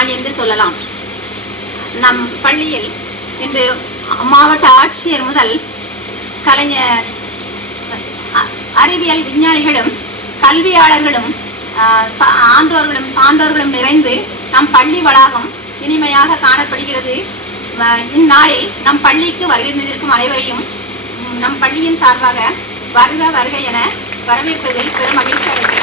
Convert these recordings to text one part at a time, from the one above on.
நாள் என்று சொல்லலாம். நம் பள்ளியில் இன்று மாவட்ட ஆட்சியர் முதல் கலைஞர் அறிவியல் விஞ்ஞானிகளும் கல்வியாளர்களும் ஆண்டோர்களும் சான்றோர்களும் நிறைந்து நம் பள்ளி வளாகம் இனிமையாக காணப்படுகிறது. இந்நாளில் நம் பள்ளிக்கு வருகை தந்திருக்கும் அனைவரையும் நம் பள்ளியின் சார்பாக வருக வருக என வரவேற்பதில் பெரும் மகிழ்ச்சி அடைகிறேன்.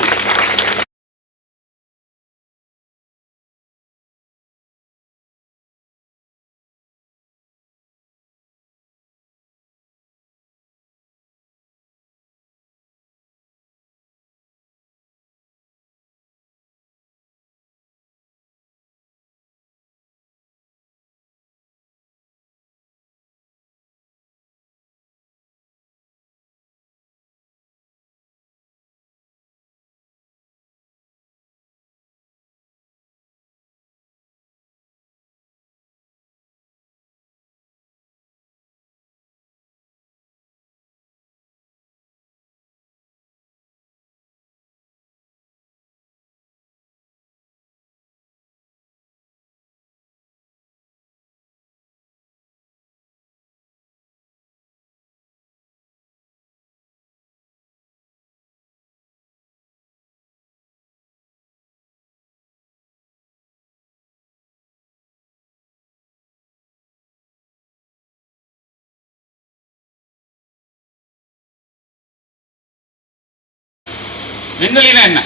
விண்வெளினா என்ன?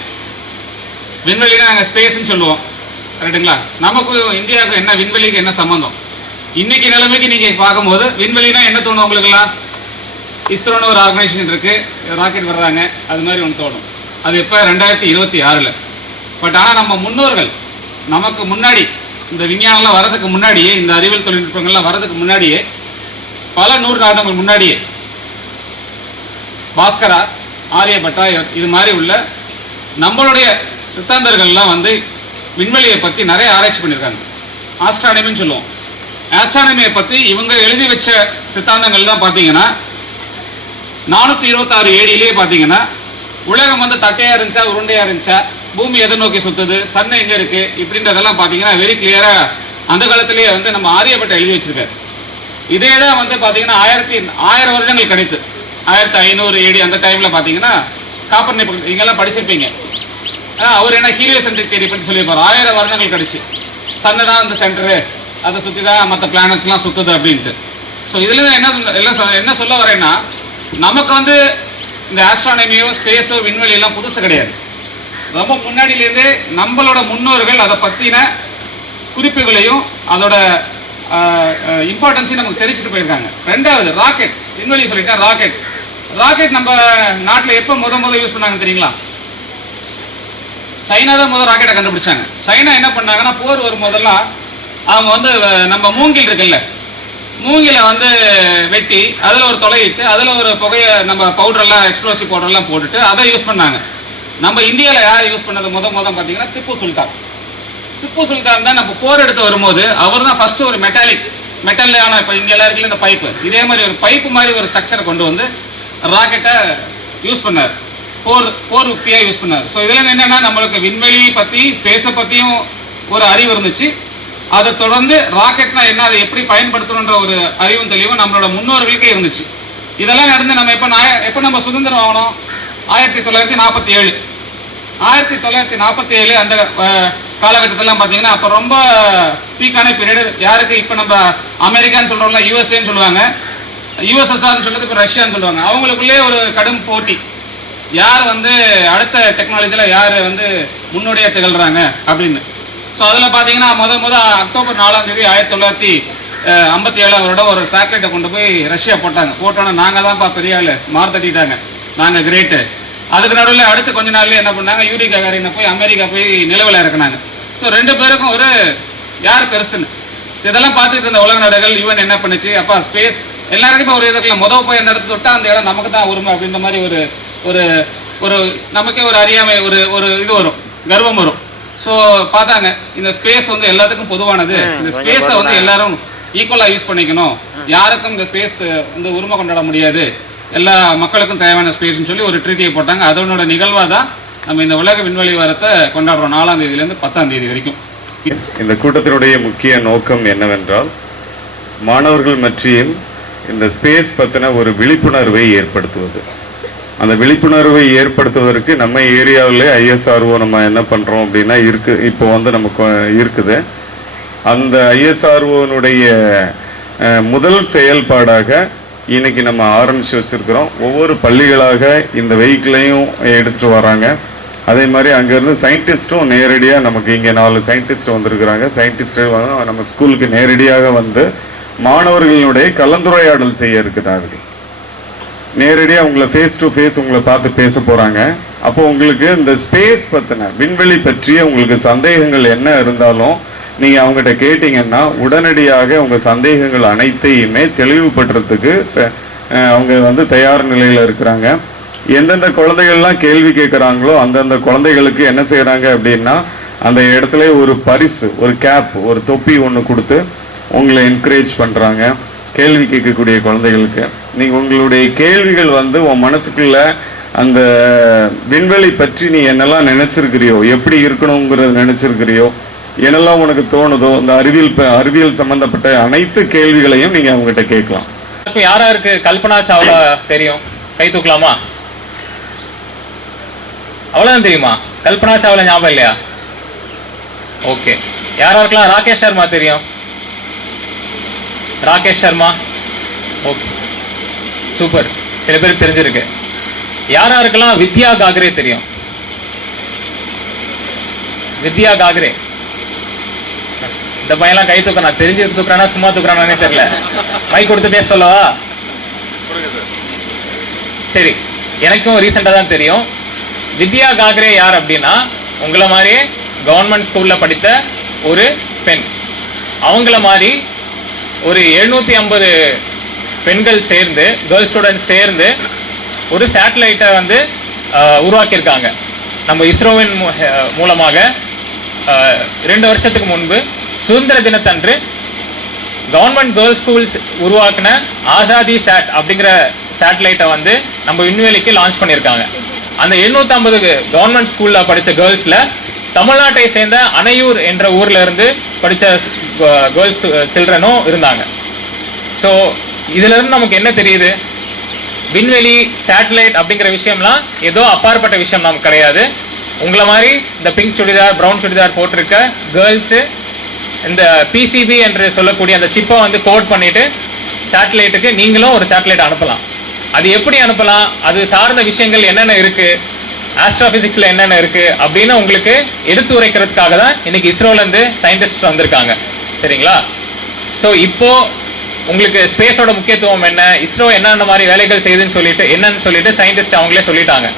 விண்வெளினா நாங்கள் ஸ்பேஸ்ன்னு சொல்லுவோம், கரெக்டுங்களா? நமக்கு இந்தியாவுக்கு என்ன, விண்வெளிக்கு என்ன சம்மந்தம்? இன்னைக்கு நிலைமைக்கு நீங்கள் பார்க்கும்போது விண்வெளினா என்ன தோணும் உங்களுக்குலாம்? இஸ்ரோன்னு ஒரு ஆர்கனைசேஷன் இருக்குது, ராக்கெட் வர்றாங்க, அது மாதிரி ஒன்று தோணும். அது இப்போ 2026. பட் ஆனால் நம்ம முன்னோர்கள் நமக்கு முன்னாடி இந்த விஞ்ஞானம்லாம் வர்றதுக்கு முன்னாடியே, இந்த அறிவியல் தொழில்நுட்பங்கள்லாம் வர்றதுக்கு முன்னாடியே, பல 100 ஆண்டுகள் முன்னாடியே பாஸ்கரா, ஆரியப்பட்டா, இது மாதிரி உள்ள நம்மளுடைய சித்தாந்தர்கள்லாம் வந்து விண்வெளியை பற்றி நிறைய ஆராய்ச்சி பண்ணியிருக்காங்க. ஆஸ்ட்ரானமின்னு சொல்லுவோம். ஆஸ்ட்ரானமியை பற்றி இவங்க எழுதி வச்ச சித்தாந்தங்கள் தான் பார்த்தீங்கன்னா 426 AD பார்த்தீங்கன்னா உலகம் வந்து தட்டையாக இருந்துச்சா உருண்டையாக இருந்துச்சா, பூமி எதை நோக்கி சுற்றுது, சன் எங்கே இருக்குது, இப்படின்றதெல்லாம் பார்த்தீங்கன்னா வெரி கிளியராக அந்த காலத்திலேயே வந்து நம்ம ஆரியப்பட்டா எழுதி வச்சிருக்காரு. இதே தான் வந்து பார்த்தீங்கன்னா 1000 வருடங்கள் கிடைத்து 1500 AD அந்த டைமில் பார்த்தீங்கன்னா காப்பர்னிக்கஸ், நீங்கெல்லாம் படிச்சிருப்பீங்க. அவர் என்ன ஹீலியோசென்ட்ரிக் தியரி பற்றி சொல்லியிருப்பார். 1000 வருடங்கள் கழிச்சு சன்னு தான் இந்த சென்டரு, அதை சுற்றி தான் மற்ற பிளானட்ஸ்லாம் சுற்றுது அப்படின்ட்டு. ஸோ இதில் என்ன சொல்ல வரேன்னா, நமக்கு வந்து இந்த ஆஸ்ட்ரானமியோ ஸ்பேஸோ விண்வெளியெல்லாம் புதுசு கிடையாது. ரொம்ப முன்னாடியிலேருந்தே நம்மளோட முன்னோர்கள் அதை பற்றின குறிப்புகளையும் அதோட இம்பார்ட்டன்ஸையும் நமக்கு தெரிஞ்சுட்டு போயிருக்காங்க. ரெண்டாவது ராக்கெட், விண்வெளி சொல்லிட்டேன். ராக்கெட் நம்ம நாட்டில் எப்போ முத யூஸ் பண்ணாங்கன்னு தெரியுங்களா? சைனா தான் முதல் ராக்கெட்டை கண்டுபிடிச்சாங்க. சைனா என்ன பண்ணாங்கன்னா, போர் வரும் போதெல்லாம் அவங்க வந்து நம்ம மூங்கில் இருக்குல்ல, மூங்கிலை வந்து வெட்டி அதில் ஒரு தொலையிட்டு அதில் ஒரு புகையை நம்ம பவுடரெல்லாம் எக்ஸ்ப்ளோசிவ் பவுடர்லாம் போட்டுட்டு அதை யூஸ் பண்ணாங்க. நம்ம இந்தியாவில் யார் யூஸ் பண்ணது முத பார்த்தீங்கன்னா திப்பு சுல்தான் தான். நம்ம போர் எடுத்து வரும்போது அவர் தான் ஃபர்ஸ்ட் ஒரு மெட்டல்லான, இப்போ இங்கே எல்லாருக்குள்ள இந்த பைப்பு, இதே மாதிரி ஒரு பைப்பு மாதிரி ஒரு ஸ்ட்ரக்சரை கொண்டு வந்து ராக்கெட்டை யூஸ் பண்ணார், போர் உக்தியாக யூஸ் பண்ணார். ஸோ இதில் என்னென்னா, நம்மளுக்கு விண்வெளி பற்றி ஸ்பேஸை பற்றியும் ஒரு அறிவு இருந்துச்சு. அதை தொடர்ந்து ராக்கெட்னா என்ன, அதை எப்படி பயன்படுத்தணுன்ற ஒரு அறிவும் தெளிவும் நம்மளோட முன்னோர்களுக்கே இருந்துச்சு. இதெல்லாம் நடந்து நம்ம எப்போ நம்ம சுதந்திரம் வாங்கணும்? 1947. 1947 அந்த காலகட்டத்திலாம் பார்த்தீங்கன்னா அப்போ ரொம்ப பீக்கான பீரியடு. யாருக்கு? இப்போ நம்ம அமெரிக்கான்னு சொல்கிறோம்ல, யூஎஸ்ஏன்னு சொல்லுவாங்க, யூஎஸ்எஸ்ஆர்னு சொல்கிறது இப்போ ரஷ்யான்னு சொல்லுவாங்க. அவங்களுக்குள்ளே ஒரு கடும் போட்டி, யார் வந்து அடுத்த டெக்னாலஜியில் யார் வந்து முன்னோடியாக திகழ்கிறாங்க அப்படின்னு. ஸோ அதில் பார்த்தீங்கன்னா அக்டோபர் 4 1957 வருடம் ஒரு சேட்டலைட்டை கொண்டு போய் ரஷ்யா போட்டோன்னா நாங்கள் தான்ப்பா பெரிய ஆள், மார் தட்டிட்டாங்க, நாங்கள் கிரேட்டு. அதுக்கு நடுவில் அடுத்து கொஞ்ச நாள்லேயே என்ன பண்ணாங்க, யூரி ககாரினை போய் அமெரிக்கா போய் நிலவில் இறக்குனாங்க. ஸோ 2 பேருக்கும் ஒரு யார் பெருசுன்னு இதெல்லாம் பார்த்துட்டு இருந்த உலக நாடுகள் யுஎன் என்ன பண்ணுச்சு, அப்பா ஸ்பேஸ் எல்லாருக்குமே ஒரு இதில் போய் அந்த இடத்துல தொட்டால் அந்த இடம் நமக்கு தான் உரிமை அப்படின்ற மாதிரி ஒரு ஒரு நமக்கே ஒரு அறியாமை, ஒரு இது வரும், கர்வம் வரும். ஸோ பார்த்தாங்க, இந்த ஸ்பேஸ் வந்து எல்லாத்துக்கும் பொதுவானது, இந்த ஸ்பேஸை வந்து எல்லாரும் ஈக்குவலாக யூஸ் பண்ணிக்கணும், யாருக்கும் இந்த ஸ்பேஸ் வந்து உரிமை கொண்டாட முடியாது, எல்லா மக்களுக்கும் தேவையான ஸ்பேஸ்ன்னு சொல்லி ஒரு ட்ரீட்டியை போட்டாங்க. அதனோட நிகழ்வாக தான் நம்ம இந்த உலக விண்வெளி வாரத்தை கொண்டாடுறோம் 4ஆம் தேதியிலேருந்து 10ஆம் தேதி வரைக்கும். இந்த கூட்டத்தினுடைய முக்கிய நோக்கம் என்னவென்றால் மாணவர்கள் மத்தியில் இந்த ஸ்பேஸ் பற்றின ஒரு விழிப்புணர்வை ஏற்படுத்துவது. அந்த விழிப்புணர்வை ஏற்படுத்துவதற்கு நம்ம ஏரியாவில் ஐஎஸ்ஆர்ஓ நம்ம என்ன பண்ணுறோம் அப்படின்னா இப்போ வந்து நமக்கு இருக்குது. அந்த ஐஎஸ்ஆர்ஓனுடைய முதல் செயல்பாடாக இன்னைக்கு நம்ம ஆரம்பித்து வச்சுருக்கிறோம். ஒவ்வொரு பள்ளிகளாக இந்த வெஹிக்கிளையும் எடுத்துகிட்டு வராங்க. அதே மாதிரி அங்கேருந்து சயின்டிஸ்ட்டும் நேரடியாக நமக்கு இங்கே 4 சயின்டிஸ்ட் வந்திருக்கிறாங்க. சயின்டிஸ்ட்டு நம்ம ஸ்கூலுக்கு நேரடியாக வந்து மாணவர்களுடைய கலந்துரையாடல் செய்ய இருக்கிறார்கள். நேரடியாக உங்களை ஃபேஸ் டு ஃபேஸ் உங்களை பார்த்து பேச போகிறாங்க. அப்போ உங்களுக்கு இந்த ஸ்பேஸ் பற்றின விண்வெளி பற்றிய உங்களுக்கு சந்தேகங்கள் என்ன இருந்தாலும் நீங்கள் அவங்ககிட்ட கேட்டிங்கன்னா உடனடியாக உங்கள் சந்தேகங்கள் அனைத்தையுமே தெளிவுபடுறதுக்கு அவங்க வந்து தயார் நிலையில் இருக்கிறாங்க. எந்தெந்த குழந்தைகள்லாம் கேள்வி கேட்குறாங்களோ அந்தந்த குழந்தைகளுக்கு என்ன செய்கிறாங்க அப்படின்னா அந்த இடத்துல ஒரு பரிசு, ஒரு கேப், ஒரு தொப்பி ஒன்று கொடுத்து உங்களை என்கரேஜ் பண்ணுறாங்க. கேள்வி கேட்கக்கூடிய குழந்தைகளுக்கு நீங்கள் உங்களுடைய கேள்விகள் வந்து உன் மனசுக்குள்ள அந்த விண்வெளி பற்றி நீ என்னெல்லாம் நினச்சிருக்கிறியோ, எப்படி இருக்கணுங்கிறத நினச்சிருக்கிறியோ, என்னெல்லாம் உனக்கு தோணுதோ, இந்த அறிவியல் சம்பந்தப்பட்ட அனைத்து கேள்விகளையும் நீங்கள் அவங்ககிட்ட கேட்கலாம். இப்போ யாராருக்கு கல்பனா சாவ்லா தெரியும்? கை தூக்கலாமா? அவ்வளோதான் தெரியுமா? கல்பனா சாவ்லா ஞாபகம் இல்லையா? ஓகே. யாராருக்கெல்லாம் ராகேஷ் சர்மா தெரியும்? Rakesh Sharma, okay, super. சில பேருக்கு தெரிஞ்சிருக்கு. யாராருக்கெல்லாம் வித்யா காக்ரே தெரியும்? வித்யா காக்ரே. இந்த பையன்லாம் கை தூக்க, நான் தெரிஞ்சு தூக்குறானா சும்மா தூக்குறானே தெரியல. மைக் கொடுத்து பேச சொல்லவா? சரி, எனக்கும் ரீசெண்டாக தான் தெரியும். வித்யா காக்ரே யார் அப்படின்னா உங்களை மாதிரியே கவர்மெண்ட் ஸ்கூலில் படித்த ஒரு பெண். அவங்கள மாதிரி ஒரு 750 பெண்கள் சேர்ந்து, கேர்ள் ஸ்டூடெண்ட்ஸ் சேர்ந்து ஒரு சேட்டலைட்டை வந்து உருவாக்கியிருக்காங்க. நம்ம இஸ்ரோவின் மூலமாக 2 வருஷத்துக்கு முன்பு சுதந்திர தினத்தன்று கவர்மெண்ட் கேர்ள்ஸ் ஸ்கூல்ஸ் உருவாக்கின ஆசாதி சேட் அப்படிங்கிற சேட்டலைட்டை வந்து நம்ம விண்வெளிக்கு லான்ச் பண்ணியிருக்காங்க. அந்த 750 கவர்மெண்ட் ஸ்கூலில் படித்த கேர்ள்ஸில் தமிழ்நாட்டை சேர்ந்த அணையூர் என்ற ஊரில் இருந்து படித்த கேர்ள்ஸ் சில்ட்ரனும் இருந்தாங்க. ஸோ இதிலிருந்து நமக்கு என்ன தெரியுது? விண்வெளி, சேட்டலைட் அப்படிங்கிற விஷயம்லாம் ஏதோ அப்பாற்பட்ட விஷயம் நமக்கு கிடையாது. உங்களை மாதிரி இந்த பிங்க் சுடிதார், ப்ரௌன் சுடிதார் போட்டிருக்க கேர்ள்ஸு இந்த பிசிபி என்று சொல்லக்கூடிய அந்த சிப்பை வந்து கோட் பண்ணிவிட்டு சேட்டலைட்டுக்கு நீங்களும் ஒரு சேட்டலைட் அனுப்பலாம். அது எப்படி அனுப்பலாம், அது சார்ந்த விஷயங்கள் என்னென்ன இருக்குது, ஆஸ்ட்ரோஃபிசிக்ஸில் என்னென்ன இருக்குது அப்படின்னு உங்களுக்கு எடுத்து உரைக்கிறதுக்காக தான் இன்றைக்கி இஸ்ரோலேருந்து சயின்டிஸ்ட் வந்திருக்காங்க. சரிங்களா? ஸோ இப்போது உங்களுக்கு ஸ்பேஸோட முக்கியத்துவம் என்ன, இஸ்ரோ என்னென்ன மாதிரி வேலைகள் செய்யுதுன்னு சொல்லிட்டு சயின்டிஸ்ட் அவங்களே சொல்லிட்டாங்க.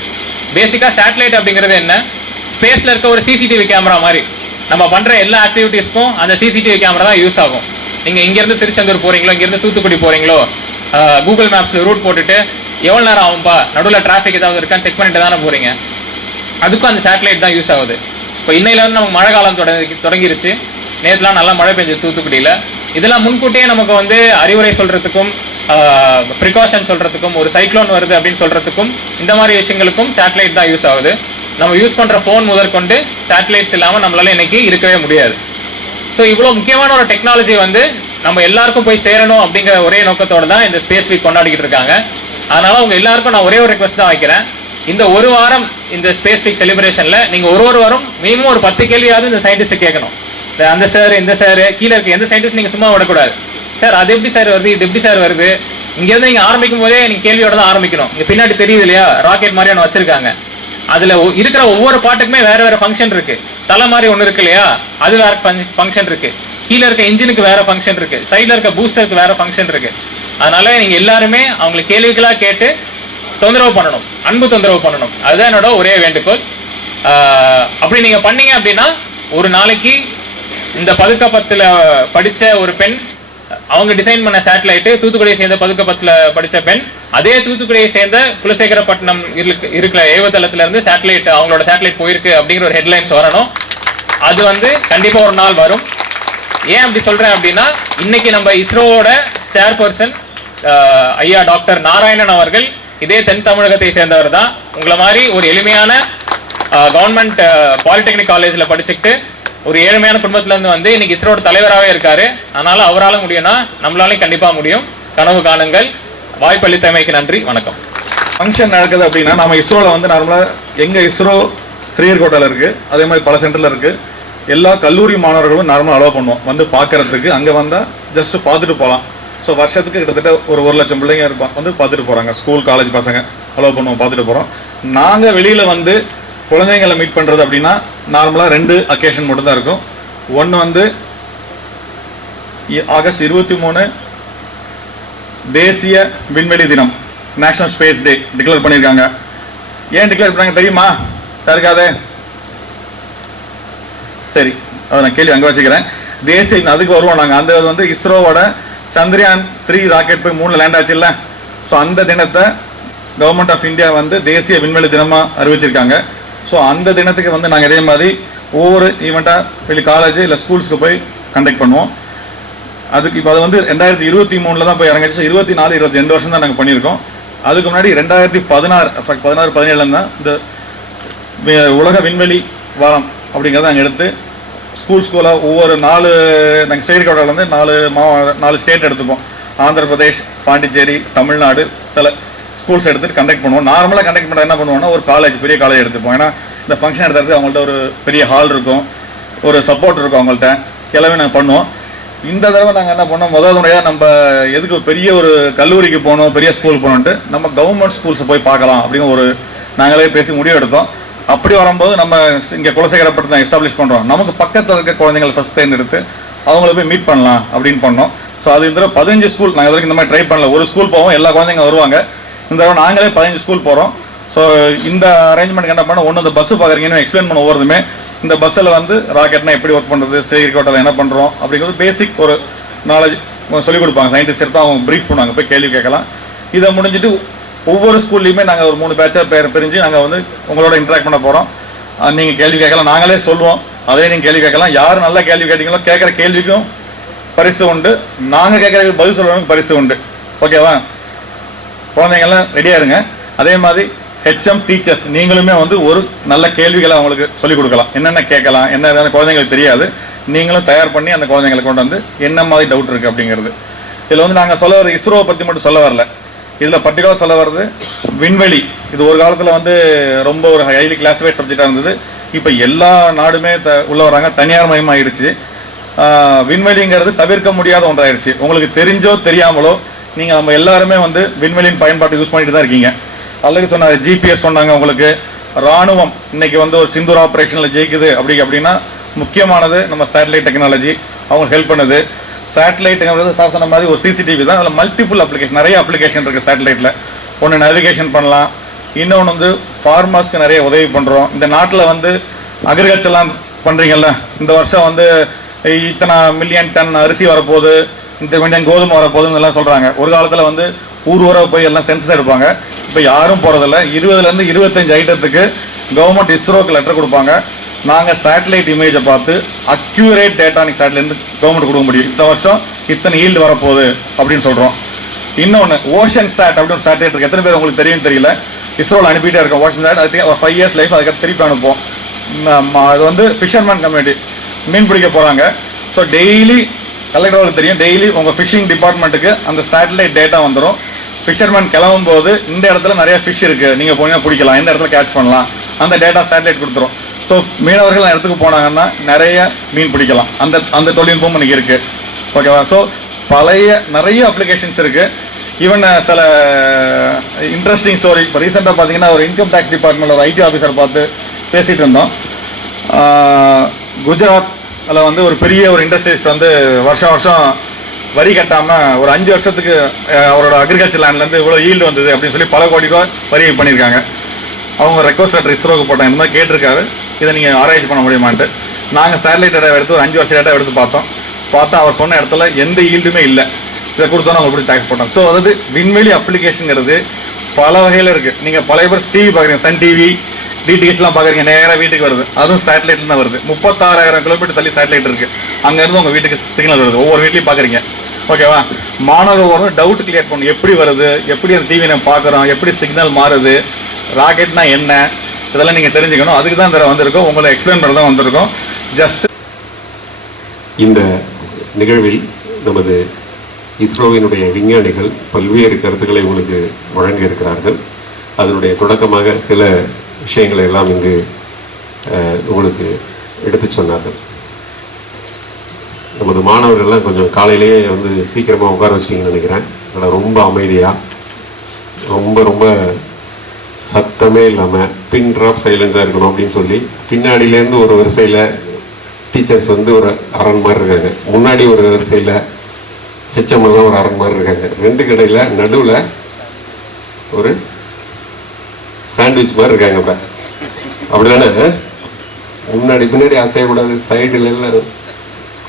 பேசிக்காக சேட்டலைட் அப்படிங்கிறது என்ன? ஸ்பேஸில் இருக்க ஒரு சிசிடிவி கேமரா மாதிரி. நம்ம பண்ணுற எல்லா ஆக்டிவிட்டீஸ்க்கும் அந்த சிசிடிவி கேமரா தான் யூஸ் ஆகும். நீங்கள் இங்கேருந்து திருச்செந்தூர் போகிறீங்களோ, இங்கேருந்து தூத்துக்குடி போகிறீங்களோ, கூகுள் மேப்ஸில் ரூட் போட்டுட்டு எவ்வளோ நேரம் ஆகும்பா, நடுவில் டிராஃபிக் ஏதாவது இருக்கான்னு செக் பண்ணிட்டு தானே போகிறீங்க. அதுக்கும் அந்த சேட்டலைட் தான் யூஸ் ஆகுது. இப்போ இன்னையிலேருந்து நமக்கு மழை காலம் தொடங்கிருச்சு. நேற்றுலாம் நல்லா மழை பெஞ்சு தூத்துக்குடியில். இதெல்லாம் முன்கூட்டியே நமக்கு வந்து அறிவுரை சொல்கிறதுக்கும், ப்ரிகாஷன் சொல்கிறதுக்கும், ஒரு சைக்ளோன் வருது அப்படின்னு சொல்கிறதுக்கும், இந்த மாதிரி விஷயங்களுக்கும் சேட்டலைட் தான் யூஸ் ஆகுது. நம்ம யூஸ் பண்ணுற ஃபோன் முதற்கொண்டு சேட்டலைட்ஸ் இல்லாமல் நம்மளால இன்னைக்கு இருக்கவே முடியாது. ஸோ இவ்வளோ முக்கியமான ஒரு டெக்னாலஜி வந்து நம்ம எல்லாருக்கும் போய் சேரணும் அப்படிங்கிற ஒரே நோக்கத்தோடு தான் இந்த ஸ்பேஸ் வீக் கொண்டாடிக்கிட்டு இருக்காங்க. அதனால உங்க எல்லாருக்கும் நான் ஒரே ஒரு ரெக்வஸ்ட் தான் வைக்கிறேன். இந்த ஒரு வாரம் இந்த ஸ்பேஸ் வீக் செலிப்ரேஷன்ல நீங்க ஒரு வாரம் மினிமம் ஒரு 10 கேள்வியாவது இந்த சயின்டிஸ்ட் கேட்கணும். அந்த சார், இந்த சார், கீழே இருக்க எந்த சயின்டிஸ்ட் நீங்க சும்மா விடக்கூடாது. சார் அது எப்படி சார் வருது, இது எப்படி சார் வருது, இங்கேருந்து நீங்க ஆரம்பிக்கும் போதே நீங்க கேள்வியோட தான் ஆரம்பிக்கணும். இங்க பின்னாடி தெரியுது இல்லையா, ராக்கெட் மாதிரி ஒன்று வச்சிருக்காங்க. அதுல இருக்கிற ஒவ்வொரு பாட்டுக்குமே வேற வேற ஃபங்க்ஷன் இருக்கு. தலை மாதிரி ஒன்று இருக்கு இல்லையா, அது வேற ஃபங்க்ஷன் இருக்கு. கீழே இருக்க இன்ஜினுக்கு வேற ஃபங்க்ஷன் இருக்கு. சைட்ல இருக்க பூஸ்டருக்கு வேற ஃபங்க்ஷன் இருக்கு. அதனால நீங்க எல்லாருமே அவங்களை கேள்விகளா கேட்டு தொந்தரவு பண்ணணும், அன்பு தொந்தரவு பண்ணணும். அதுதான் என்னோட ஒரே வேண்டுகோள். அப்படி நீங்க பண்ணீங்க அப்படின்னா ஒரு நாளைக்கு இந்த பதுக்கப்பத்தில் படிச்ச ஒரு பெண், அவங்க டிசைன் பண்ண சேட்டலைட்டு, தூத்துக்குடியை சேர்ந்த பதுக்கப்பத்தில் படித்த பெண், அதே தூத்துக்குடியை சேர்ந்த குலசேகரப்பட்டினம் இருக்கிற ஏவுதளத்துல இருந்து சேட்டலைட், அவங்களோட சேட்டலைட் போயிருக்கு அப்படிங்கிற ஒரு ஹெட்லைன்ஸ் வரணும். அது வந்து கண்டிப்பா ஒரு நாள் வரும். ஏன் அப்படி சொல்றேன் அப்படின்னா, இன்னைக்கு நம்ம இஸ்ரோவோட சேர்பர்சன் ஐயா டாக்டர் நாராயணன் அவர்கள் இதே தென் தமிழகத்தை சேர்ந்தவர் தான். உங்களை மாதிரி ஒரு எளிமையான கவர்மெண்ட் பாலிடெக்னிக் காலேஜில் படிச்சுக்கிட்டு ஒரு ஏழ்மையான குடும்பத்துல இருந்து வந்து இன்னைக்கு இஸ்ரோட தலைவராகவே இருக்காரு. அதனால அவரால முடியும்னா நம்மளாலையும் கண்டிப்பா முடியும். கனவு காணுங்கள். வாய்ப்பளித்தமைக்கு நன்றி. வணக்கம். ஃபங்க்ஷன் நடக்குது அப்படின்னா நம்ம இஸ்ரோவில் வந்து நார்மலாக எங்கள் இஸ்ரோ ஸ்ரீஹரிகோட்டாவில் இருக்குது, அதே மாதிரி பல சென்டரில் இருக்குது. எல்லா கல்லூரி மாணவர்களும் நார்மலாக அலோவ் பண்ணுவோம் வந்து பார்க்குறதுக்கு. அங்கே வந்தால் ஜஸ்ட்டு பார்த்துட்டு போகலாம். ஸோ வருஷத்துக்கு கிட்டத்தட்ட ஒரு 1,00,000 பிள்ளைங்க இருப்பாங்க வந்து பார்த்துட்டு போகிறாங்க. ஸ்கூல் காலேஜ் பசங்க அலோவ் பண்ணுவோம், பார்த்துட்டு போகிறோம். நாங்கள் வெளியில் வந்து குழந்தைங்களை மீட் பண்ணுறது அப்படின்னா நார்மலாக 2 அக்கேஷன் மட்டும்தான் இருக்கும். ஒன்று வந்து ஆகஸ்ட் 23 தேசிய விண்வெளி தினம், நேஷனல் ஸ்பேஸ் டே டிக்ளேர் பண்ணியிருக்காங்க. ஏன் டிக்ளேர் பண்ணாங்க தெரியுமா? யாருக்காதே? சரி, அதை நான் கேள்வி அங்கே வச்சுக்கிறேன். தேசிய அதுக்கு வருவோம் நாங்கள். அந்த வந்து இஸ்ரோவோட சந்திரயான் 3 ராக்கெட் போய் 3 லேண்ட் ஆச்சு இல்லை. ஸோ அந்த தினத்தை கவர்மெண்ட் ஆஃப் இந்தியா வந்து தேசிய விண்வெளி தினமாக அறிவிச்சிருக்காங்க. ஸோ அந்த தினத்துக்கு வந்து நாங்கள் இதே மாதிரி ஒவ்வொரு ஈவெண்ட்டாக வெளி காலேஜ் இல்லை ஸ்கூல்ஸ்க்கு போய் கண்டக்ட் பண்ணுவோம். அதுக்கு இப்போ அது வந்து 2023 தான் போய் இறங்கிச்சு. 24, 22 வருஷம் தான் நாங்கள் பண்ணியிருக்கோம். அதுக்கு முன்னாடி 2016, 17 தான் இந்த உலக விண்வெளி வாரம் அப்படிங்கிறத நாங்கள் எடுத்து ஸ்கூலாக ஒவ்வொரு 4 நாங்கள் ஸ்ரீஹரிகோட்டாலேருந்து 4 ஸ்டேட் எடுத்துப்போம். ஆந்திர பிரதேஷ், பாண்டிச்சேரி, தமிழ்நாடு சில ஸ்கூல்ஸ் எடுத்துகிட்டு கண்டக்ட் பண்ணுவோம். நார்மலாக கண்டக்ட் பண்ண என்ன பண்ணுவோம்னா ஒரு காலேஜ், பெரிய காலேஜ் எடுத்துப்போம். ஏன்னா இந்த ஃபங்க்ஷன் எடுத்துறது அவங்கள்ட்ட ஒரு பெரிய ஹால் இருக்கும், ஒரு சப்போர்ட் இருக்கும் அவங்கள்ட்ட. எல்லாமே நாங்கள் பண்ணுவோம். இந்த தடவை நாங்கள் என்ன பண்ணோம், முதல் முறையாக நம்ம எதுக்கு பெரிய ஒரு கல்லூரிக்கு போகணும், பெரிய ஸ்கூல் போகணுன்ட்டு நம்ம கவர்மெண்ட் ஸ்கூல்ஸை போய் பார்க்கலாம் அப்படின்னு ஒரு நாங்களே பேசி முடிவு எடுத்தோம். அப்படி வரும்போது நம்ம இங்கே குலசேகரப்பட்டு தான் எஸ்டாப்ளிஷ் பண்ணுறோம். நமக்கு பக்கத்தில் இருக்க குழந்தைங்களை ஃபஸ்ட் தேர்ந்தெடுத்து அவங்கள போய் மீட் பண்ணலாம் அப்படின்னு பண்ணோம். ஸோ அது இந்த 15 ஸ்கூல் நாங்கள் வரைக்கும் இந்த மாதிரி ட்ரை பண்ணல. ஒரு ஸ்கூல் போவோம், எல்லா குழந்தைங்க வருவாங்க. இந்த தடவை நாங்களே 15 ஸ்கூல் போகிறோம். ஸோ இந்த அரேஞ்ச்மெண்ட் என்ன பண்ணோம், ஒன்று இந்த பஸ்ஸு பார்க்குறீங்கன்னு எக்ஸ்பிளைன் பண்ண ஒவ்வொருதுமே. இந்த பஸ்ஸில் வந்து ராக்கெட்னா எப்படி ஒர்க் பண்ணுறது, ஸ்ரீஹரிகோட்டாவில் என்ன பண்ணுறோம் அப்படிங்கிறது பேசிக் ஒரு நாலேஜ் சொல்லிக் கொடுப்பாங்க. சயின்டிஸ்ட் எடுத்து அவங்க ப்ரீஃப் பண்ணுவாங்க, போய் கேள்வி கேட்கலாம். இதை முடிஞ்சிட்டு ஒவ்வொரு ஸ்கூல்லையுமே நாங்கள் ஒரு 3 பேட்சாக பிரிஞ்சு நாங்கள் வந்து உங்களோட இன்ட்ராக்ட் பண்ண போகிறோம். நீங்கள் கேள்வி கேட்கலாம், நாங்களே சொல்லுவோம், அதே நீங்கள் கேள்வி கேட்கலாம். யார் நல்லா கேள்வி கேட்டீங்களோ கேட்குற கேள்விக்கும் பரிசு உண்டு, நாங்கள் கேட்குற பதில் சொல்கிறவங்களுக்கு பரிசு உண்டு. ஓகேவா? குழந்தைங்கள்லாம் ரெடியாக இருங்க. அதே மாதிரி ஹெச்எம் டீச்சர்ஸ் நீங்களுமே வந்து ஒரு நல்ல கேள்விகளை அவங்களுக்கு சொல்லிக் கொடுக்கலாம். என்னென்ன கேட்கலாம், என்ன குழந்தைங்களுக்கு தெரியாது, நீங்களும் தயார் பண்ணி அந்த குழந்தைங்களை கொண்டு வந்து என்ன மாதிரி டவுட் இருக்குது அப்படிங்கிறது. இதில் வந்து நாங்கள் சொல்ல வர இஸ்ரோவை பற்றி மட்டும் சொல்ல வரல. இதில் பர்டிகுலராக சொல்ல வர்றது விண்வெளி. இது ஒரு காலத்தில் வந்து ரொம்ப ஒரு ஹைலி கிளாஸிஃபைட் சப்ஜெக்டாக இருந்தது. இப்போ எல்லா நாடுமே உள்ள வராங்க, தனியார் மயமாகிடுச்சு. விண்வெளிங்கிறது தவிர்க்க முடியாத ஒன்றாயிடுச்சு. உங்களுக்கு தெரிஞ்சோ தெரியாமலோ நீங்கள் நம்ம எல்லாருமே வந்து விண்வெளியின் பயன்பாட்டை யூஸ் பண்ணிட்டு தான் இருக்கீங்க. ஆல்ரெடி சொன்னாங்க, ஜிபிஎஸ் சொன்னாங்க. உங்களுக்கு இராணுவம் இன்னைக்கு வந்து ஒரு சிந்தூர் ஆப்ரேஷனில் ஜெயிக்குது அப்படின்னா முக்கியமானது நம்ம சேட்டலைட் டெக்னாலஜி அவங்களுக்கு ஹெல்ப் பண்ணுது. சேட்டலைட்டுங்கிறது சார் சொன்ன மாதிரி ஒரு சிசிடிவி தான். அதில் மல்டிபிள் அப்ளிகேஷன், நிறைய அப்ளிகேஷன் இருக்குது சேட்டலைட்டில். ஒன்று நேவிகேஷன் பண்ணலாம், இன்னொன்று வந்து ஃபார்மர்ஸ்க்கு நிறைய உதவி பண்ணுறோம். இந்த நாட்டில் வந்து அக்ரிகல்ச்சர்லாம் பண்ணுறீங்கல்ல, இந்த வருஷம் வந்து இத்தனை மில்லியன் டன் அரிசி வரப்போகுது, இந்த மில்லியன் கோதுமை வரப்போகுதுன்னு எல்லாம் சொல்கிறாங்க. ஒரு காலத்தில் வந்து ஊராக போய் எல்லாம் சென்சஸ் எடுப்பாங்க. இப்போ யாரும் போகிறதில்ல. 20லேருந்து 25 ஐட்டத்துக்கு கவர்மெண்ட் இஸ்ரோக்கு லெட்டர் கொடுப்பாங்க. நாங்கள் சேட்டலைட் இமேஜை பார்த்து அக்யூரேட் டேட்டா நீங்கள் சேட்டலைட் கவர்மெண்ட் கொடுக்க முடியும். இந்த வருஷம் இத்தனை ஈல்டு வரப்போகுது அப்படின்னு சொல்கிறோம். இன்னொன்று ஓஷன் சேட் அப்படின்னு ஒரு சேட்டலைட் இருக்குது. எத்தனை பேர் உங்களுக்கு தெரியும் தெரியல. இஸ்ரோவில் அனுப்பிட்டே இருக்கோம் ஓஷன் சேட். அதுக்கு ஒரு 5 இயர்ஸ் லைஃப், அதுக்கு திருப்பி அனுப்போம். அது வந்து ஃபிஷர்மேன் கம்யூனிட்டி மீன் பிடிக்க போகிறாங்க. ஸோ டெய்லி கலெக்டர்களுக்கு தெரியும், டெய்லி உங்கள் ஃபிஷிங் டிபார்ட்மெண்ட்டுக்கு அந்த சேட்டலைட் டேட்டா வந்துடும். ஃபிஷர்மேன் கிளம்பும் போது இந்த இடத்துல நிறைய ஃபிஷ் இருக்குது, நீங்கள் போனீங்கன்னா பிடிக்கலாம், இந்த இடத்துல கேட்ச் பண்ணலாம், அந்த டேட்டா சேட்டலைட் கொடுத்துரும். ஸோ மீனவர்கள் இடத்துக்கு போனாங்கன்னா நிறைய மீன் பிடிக்கலாம். அந்த தொழில்நுட்பம் இன்னைக்கு இருக்குது. ஓகேவா? ஸோ நிறைய அப்ளிகேஷன்ஸ் இருக்குது. ஈவன் சில இன்ட்ரெஸ்டிங் ஸ்டோரி. இப்போ ரீசெண்டாக பார்த்தீங்கன்னா ஒரு இன்கம் டேக்ஸ் டிபார்ட்மெண்ட்டில் ஒரு ஐடி ஆஃபீஸர் பார்த்து பேசிகிட்டு இருந்தோம். குஜராத்தில் வந்து ஒரு பெரிய ஒரு இண்டஸ்ட்ரியலிஸ்ட் வந்து வருஷம் வரி கட்டாமல் ஒரு 5 வருஷத்துக்கு அவரோட அக்ரிகல்ச்சர் லேண்ட்லேருந்து இவ்வளோ ஈல்டு வந்தது அப்படின்னு சொல்லி பல கோடி ரூபா வரி பண்ணியிருக்காங்க. அவங்க ரெக்வஸ்ட் லெட்டர் இஸ்ரோக்கு போட்டாங்க, இந்த மாதிரி கேட்டிருக்காரு, இதை நீங்கள் ஆராய்ச்சி பண்ண முடியுமான்ட்டு. நாங்கள் சேட்டலைட் டேட்டா எடுத்து ஒரு 5 வருஷம் டேட்டா எடுத்து பார்த்தா அவர் சொன்ன இடத்துல எந்த ஈல்டுமே இல்லை. இதை கொடுத்தோன்னா அவங்க எப்படி டேக்ஸ் போட்டாங்க. ஸோ அதாவது விண்வெளி அப்ளிகேஷனுங்கிறது பல வகையில் இருக்குது. நீங்கள் பழைய பேர் டிவி பார்க்குறீங்க, சன் டிவி, டிடிஹெச்லாம் பார்க்குறீங்க, நேராக வீட்டுக்கு வருது. அதுவும் சேட்டலைட்டில் தான் வருது. 36,000 கிலோமீட்டர் தள்ளி சேட்டலைட் இருக்குது. அங்கேருந்து உங்கள் வீட்டுக்கு சிக்னல் வருது. ஒவ்வொரு வீட்லையும் பார்க்குறீங்க. ஓகேவா? மாணவர்கள் வந்து டவுட் கிளியர் பண்ணணும், எப்படி வருது, எப்படி அந்த டிவி நம்ம பார்க்குறோம், எப்படி சிக்னல் மாறுது, ராக்கெட்னா என்ன, இதெல்லாம் நீங்கள் தெரிஞ்சுக்கணும். அதுக்கு தான் இந்த வந்திருக்கோம், உங்களை எக்ஸ்பிளைன் பண்ண தான் வந்திருக்கோம். ஜஸ்ட் இந்த நிகழ்வில் நமது இஸ்ரோவினுடைய விஞ்ஞானிகள் பல்வேறு கருத்துக்களை உங்களுக்கு வழங்க இருக்கிறார்கள். அதனுடைய தொடக்கமாக சில விஷயங்களை எல்லாம் இங்கு உங்களுக்கு எடுத்து சொன்னார்கள். நமது மாணவர்கள்லாம் கொஞ்சம் காலையிலேயே வந்து சீக்கிரமாக உட்கார வச்சிட்டிங்கன்னு நினைக்கிறேன். அதில் ரொம்ப அமைதியாக, ரொம்ப ரொம்ப சத்தமே இல்லாமல் பின் ட்ராப் சைலன்ஸாக இருக்கணும் அப்படின்னு சொல்லி பின்னாடியிலேருந்து ஒரு வரிசையில் டீச்சர்ஸ் வந்து ஒரு அரண் மாதிரி இருக்காங்க, முன்னாடி ஒரு வரிசையில் ஹெச்எம்எல்லாம் ஒரு அரண் மாதிரி இருக்காங்க, ரெண்டு கடையில் நடுவில் ஒரு சாண்ட்விச் மாதிரி இருக்காங்க. இப்போ அப்படிதானே? முன்னாடி பின்னாடி அசையக்கூடாது, சைடுல எல்லாம்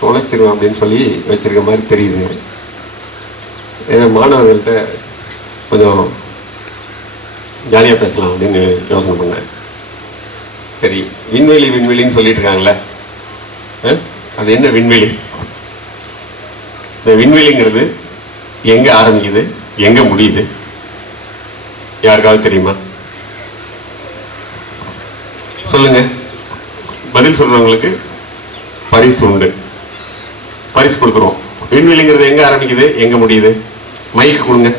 தொலைச்சிருவேன் அப்படின்னு சொல்லி வச்சிருக்க மாதிரி தெரியுது. ஏன்னா மாணவர்கள்ட்ட கொஞ்சம் ஜாலியாக பேசலாம் அப்படின்னு யோசனை பண்ணேன். சரி, விண்வெளி விண்வெளின்னு சொல்லிட்டு இருக்காங்களே, அது என்ன விண்வெளி? இந்த விண்வெளிங்கிறது எங்கே ஆரம்பிக்குது, எங்கே முடியுது? யாருக்காவது தெரியுமா? சொல்லுங்க. பதில் சொல்றவங்களுக்கு பரிசு உண்டு, பரிசு கொடுத்துருவோம். விண்வெளிங்கிறது எங்க ஆரம்பிக்குது, எங்க முடியுது? மைக் கொடுங்க.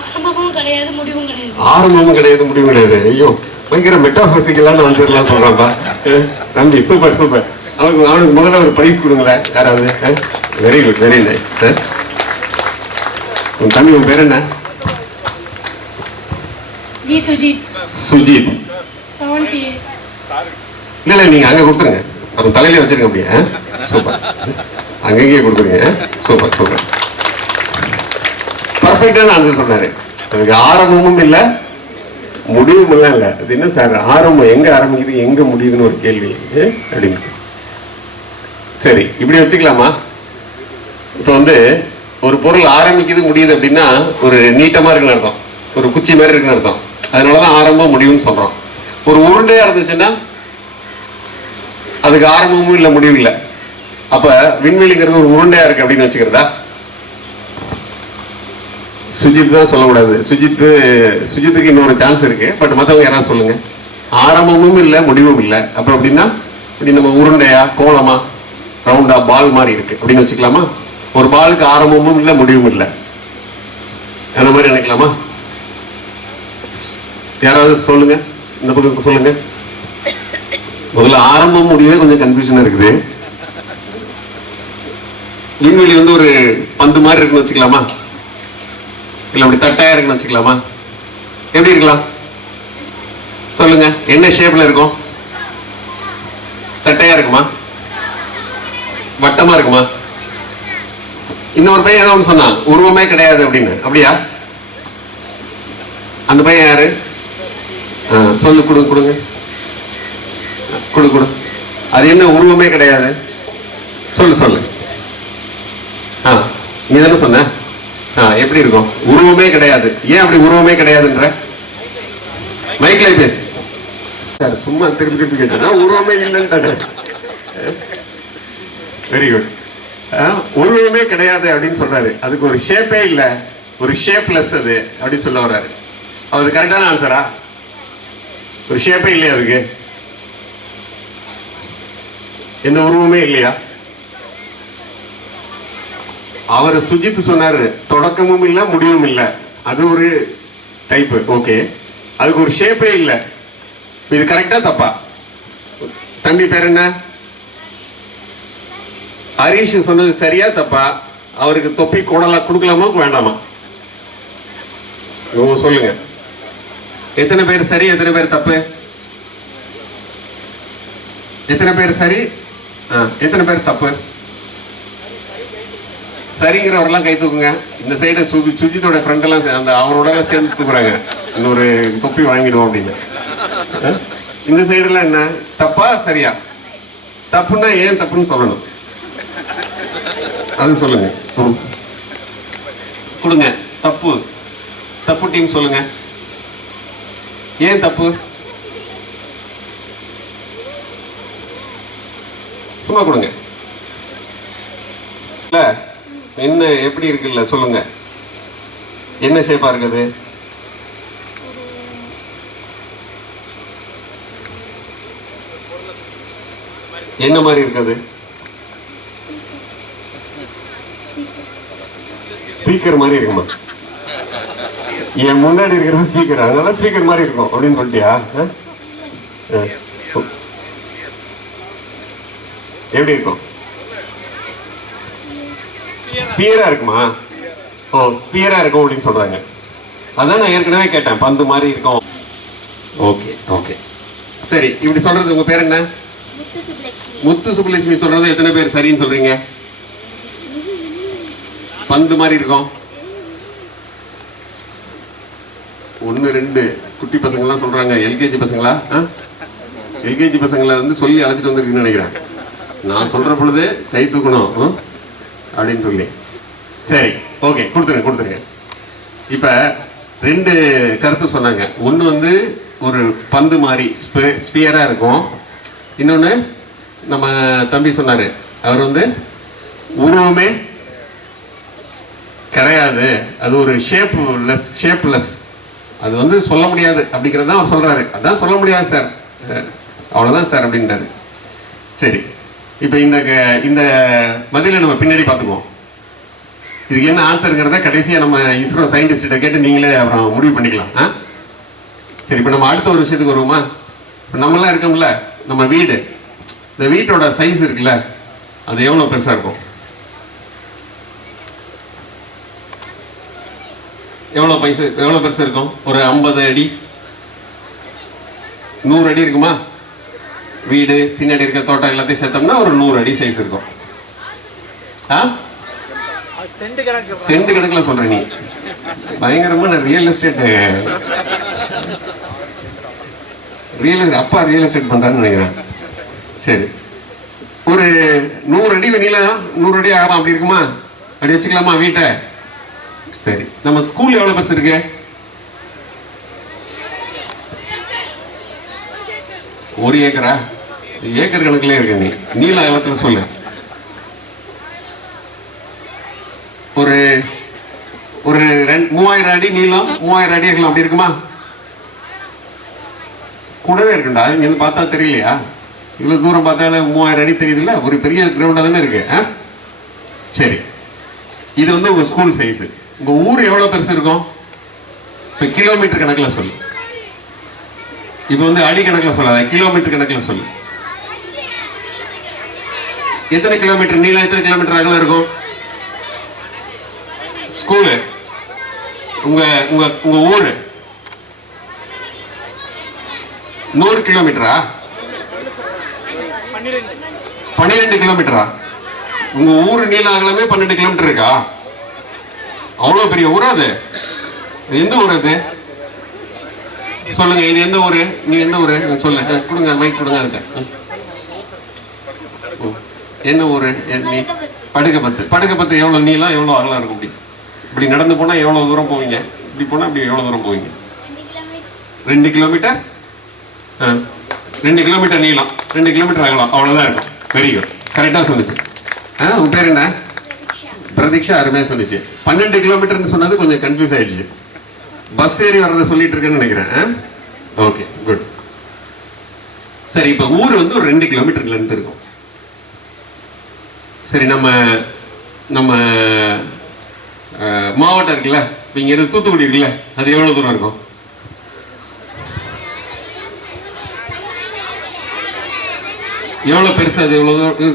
ஆரம்பமும் கிடையாது, முடிவும் கிடையாது. ஆரம்பமும் கிடையாது, முடிவும் கிடையாது. ஐயோ, பயங்கர மெட்டாபிசிக்கலான ஆன்சர்லாம் சொல்றான்ப்பா தம்பி. Super super. அவனுக்கு முதல்ல ஒரு பிரைஸ் கொடுங்களேன் யாராவது. Very good, very nice. உன் தம்பி, உன் பேர் என்ன? வி சுஜித். சுஜித். 78. இல்ல நீங்க அங்க கொடுத்துருங்க, அது தலையில வச்சிருங்க அப்படியே. சூப்பர், அங்கேயே கொடுத்துருங்க. சூப்பர் சூப்பர், பர்ஃபெக்டான ஆன்சர் சொன்னாரு. அதுக்கு ஆரம்பமும் இல்லை, முடிவும் எல்லாம் இல்லை. அது என்ன சார் ஆரம்பம், எங்க ஆரம்பிக்குது எங்க முடியுதுன்னு ஒரு கேள்வி அப்படின்னு. சரி, இப்படி வச்சுக்கலாமா? இப்ப வந்து ஒரு பொருள் ஆரம்பிக்குது முடியுது அப்படின்னா ஒரு நீட்டமா இருக்குன்னு அர்த்தம், ஒரு குச்சி மாதிரி இருக்குன்னு அர்த்தம். அதனாலதான் ஆரம்பம் முடிவுன்னு சொல்றோம். ஒரு உருண்டையா இருந்துச்சுன்னா அதுக்கு ஆரம்பமும் இல்லை, முடிவும் இல்லை. அப்ப விண்வெளிங்கிறது ஒரு உருண்டையா இருக்கு அப்படின்னு வச்சுக்கிறதா? சுஜித் தான் சொல்லக்கூடாது. சுஜித்துக்கு இன்னொரு சான்ஸ் இருக்கு. பட் மற்றவங்க யாராவது சொல்லுங்க. ஆரம்பமும் இல்லை, முடிவும் இல்லை. அப்புறம் அப்படின்னா இப்படி நம்ம உருண்டையா, கோலமா, ரவுண்டா, பால் மாதிரி இருக்கு அப்படின்னு வச்சுக்கலாமா? ஒரு பாலுக்கு ஆரம்பமும் இல்லை, முடிவும் இல்லை, அந்த மாதிரி நினைக்கலாமா? யாராவது சொல்லுங்க, இந்த பக்கம் சொல்லுங்க. முதல்ல ஆரம்பம் முடிவே கொஞ்சம் கன்ஃபியூஷனா இருக்குது. விண்வெளி வந்து ஒரு பந்து மாதிரி இருக்குன்னு வச்சுக்கலாமா? இல்ல அப்படி தட்டாயா இருக்குன்னு வச்சுக்கலாமா? எப்படி இருக்கலாம் சொல்லுங்க. என்ன ஷேப்ல இருக்கும்? தட்டையா இருக்குமா, வட்டமா இருக்குமா? இன்னொரு பையன் ஏதோ ஒன்று சொன்னான், உருவமே கிடையாது அப்படின்னு. அப்படியா? அந்த பையன் யாரு? சொல்லு, கொடுங்க கொடுங்க, கொடு. அது என்ன உருவமே கிடையாது? சொல்லு சொல்லு. நீ தானே சொன்ன. எப்படி இருக்கும்? உருவமே கிடையாது. ஏன் அப்படி உருவமே கிடையாதுன்ற? மைக்ல பேசு. சும்மா திருப்பி திருப்பி கேட்டா உருவமே இல்லைன்னு. Very good. உருவமே கிடையாது அப்படின்னு சொல்றாரு. அதுக்கு ஒரு ஷேப்பே இல்லை, ஒரு ஷேப்லெஸ் அது அப்படின்னு சொல்ல வர்றாரு. அது கரெக்டான ஆன்சரா? ஒரு ஷேப்பே இல்லையா, அதுக்கு எந்த உருவமே இல்லையா? அவர் சுஜித் சொன்னாரு, தொடக்கமும் இல்லை, முடிவும் இல்லை. அது ஒரு டைப். ஓகே, அதுக்கு ஒரு ஷேப்பே இல்லை. இது கரெக்டா தப்பா? தம்பி பேர் என்ன? ஹரீஷ் சொன்னது சரியா தப்பா? அவருக்கு தொப்பி கொடுக்கலாமா வேண்டாமா? சொல்லுங்க. எத்தனை பேர் சரி, எத்தனை பேர் தப்பு? எத்தனை பேர் சரி, எத்தனை பேர் தப்பு? சரிங்கிறவரெல்லாம் கை தூக்குங்க. இந்த சைடு சுஜித்தோட ஃப்ரெண்ட் எல்லாம் அந்த அவரோட சேர்ந்து தூக்குறாங்க, இன்னொரு தொப்பி வாங்கிடுவோம் அப்படின்னு. இந்த சைடுல என்ன தப்பா சரியா? தப்புன்னா ஏன் தப்புன்னு சொல்லணும், அது சொல்லுங்க. கொடுங்க. தப்பு, தப்பு டீம் சொல்லுங்க. ஏன் தப்பு? சும்மா கொடுங்க. இல்ல என்ன எப்படி இருக்குல்ல சொல்லுங்க. என்ன ஷேப்பா இருக்குது? என்ன மாதிரி இருக்குது? ஸ்பீக்கர் மாதிரி இருக்குமா? என் முன்னாடி இருக்கிறது ஸ்பீக்கர், அதனால ஸ்பீக்கர் மாதிரி இருக்கும் அப்படின்னு சொல்லிட்டியா? எப்படி இருக்கும்? ஸ்பியரா இருக்குமா? ஓ, ஸ்பியரா இருக்கும் அப்படின்னு சொல்றாங்க. அதான் நான் ஏற்கனவே கேட்டேன், பந்து மாதிரி இருக்கும். ஓகே ஓகே, சரி. இப்படி சொல்றது உங்க பேர் என்ன? முத்து சுப்புலட்சுமி சொல்றது எத்தனை பேர் சரின்னு சொல்றீங்க? பந்து மாதிரி இருக்கும். 1 2 குட்டி பசங்கள்லாம் சொல்றாங்க. எல்கேஜி பசங்களா? எல்கேஜி பசங்களை வந்து சொல்லி அழைச்சிட்டு வந்திருக்குன்னு நினைக்கிறேன். நான் சொல்ற பொழுது கை தூக்கணும் அப்படின்னு சொல்லி. சரி, ஓகே, கொடுத்துருங்க. இப்ப 2 கருத்து சொன்னாங்க. ஒன்று வந்து ஒரு பந்து மாதிரி ஸ்பியரா இருக்கும். இன்னொன்று நம்ம தம்பி சொன்னாரு, அவர் வந்து உருவமே கிடையாது, அது ஒரு ஷேப்லெஸ், அது வந்து சொல்ல முடியாது அப்படிங்கிறது தான் அவர் சொல்றாரு. அதான் சொல்ல முடியாது சார், அவ்வளோதான் சார் அப்படின்றாரு. சரி, இப்போ இந்த பதிலை நம்ம பின்னாடி பார்த்துக்குவோம். இதுக்கு என்ன ஆன்சருங்கிறத கடைசியாக நம்ம இஸ்ரோ சயின்டிஸ்ட்டை கேட்டு நீங்களே அப்புறம் முடிவு பண்ணிக்கலாம். சரி, இப்போ நம்ம அடுத்த ஒரு விஷயத்துக்கு வருவோமா? இப்போ நம்மளாம் இருக்கோம்ல, நம்ம வீடு, இந்த வீட்டோட சைஸ் இருக்குல்ல, அது எவ்வளோ பெருசாக இருக்கும்? எவ்வளோ பெருசாக இருக்கும்? ஒரு 50 அடி 100 அடி இருக்குமா? வீடு பின்னாடி இருக்க தோட்டம் எல்லாத்தையும் சேர்த்தோம்னா ஒரு 100 அடி சைஸ் இருக்கும். சென்ட் கணக்குல சொல்ற நீ? பயங்கரமான ரியல் எஸ்டேட் அப்பா ரியல் எஸ்டேட் பண்றான்னு நினைக்கிறேன். சரி, ஒரு 100 அடி நீளம், 100 அடி ஆகலாம், அப்படி இருக்குமா? அப்படி வச்சுக்கலாமா வீட்டை? சரி, நம்ம ஸ்கூல் எவ்வளவு பெருசு இருக்கு? 1 ஏக்கரா? ஏக்கர் கணக்குல இருக்க நீ, நீள அகலத்துல சொல்லு. ஒரு 3000 அடி நீளம், 3000 அடி அகலம், அப்படி இருக்குமா? கூடவே இருக்குண்டா, இங்க இருந்து பார்த்தா தெரியலையா? இவ்வளவு தூரம் பார்த்தாலும் 3000 அடி தெரியுதுல்ல, ஒரு பெரிய கிரவுண்டா தானே இருக்கு. சரி, இது வந்து உங்க ஸ்கூல் சைஸ். உங்க ஊர் எவ்வளவு பெருசு இருக்கும்? இப்ப கிலோமீட்டர் கணக்குல சொல்லு. இப்ப வந்து அடி கணக்குல சொல்லாத, கிலோமீட்டர் கணக்குல சொல்லு. எத்தனை கிலோமீட்டர் நீளம், எத்தனை கிலோமீட்டர் அகலம் இருக்கும் ஸ்கூலு? உங்க உங்க உங்க ஊரு 100 கிலோமீட்டரா? 12 கிலோமீட்டரா? உங்க ஊரு நீளம் அகலமே 12 கிலோமீட்டர் இருக்கா? அவ்வளவு பெரிய ஊரா அது? எந்த ஊர் அது? சொல்லுங்க, இது எந்த ஊரு? நீ எந்த ஊரு சொல்லு, கொடுங்க, மைக் கொடுங்க. அதுட்ட என்ன ஊரு? நீ படுகப்பத்து எவ்வளவு நீளம், எவ்வளவு அகலம் இருக்கும்? இப்படி நடந்து போனா எவ்வளவு தூரம் போவீங்க? இப்படி போனா இப்படி எவ்வளவு தூரம் போவீங்க? 2 கிலோமீட்டர். 2 கிலோமீட்டர் நீளம், 2 கிலோமீட்டர் அகலம், அவ்வளவுதான் இருக்கும். வெரி குட், கரெக்டா சொல்லுச்சு. உங்க பேர் என்ன? பிரதீக்ஷா. அருமையா சொல்லிச்சு. 12 கிலோமீட்டர்னு சொன்னது கொஞ்சம் கன்ஃபியூஸ் ஆயிடுச்சு. பஸ் ஏறி வர்றதை சொல்லிட்டு இருக்கேன்னு நினைக்கிறேன். Okay, good. சரி, இப்ப ஊர் வந்து ஒரு 2 கிலோமீட்டர் லென்த் இருக்கும். சரி, நம்ம மாவட்டம் இருக்குல்ல, இப்போ இங்க இருந்து தூத்துக்குடி இருக்குல்ல, அது எவ்வளவு தூரம் இருக்கும்? எவ்வளவு பெருசு அது?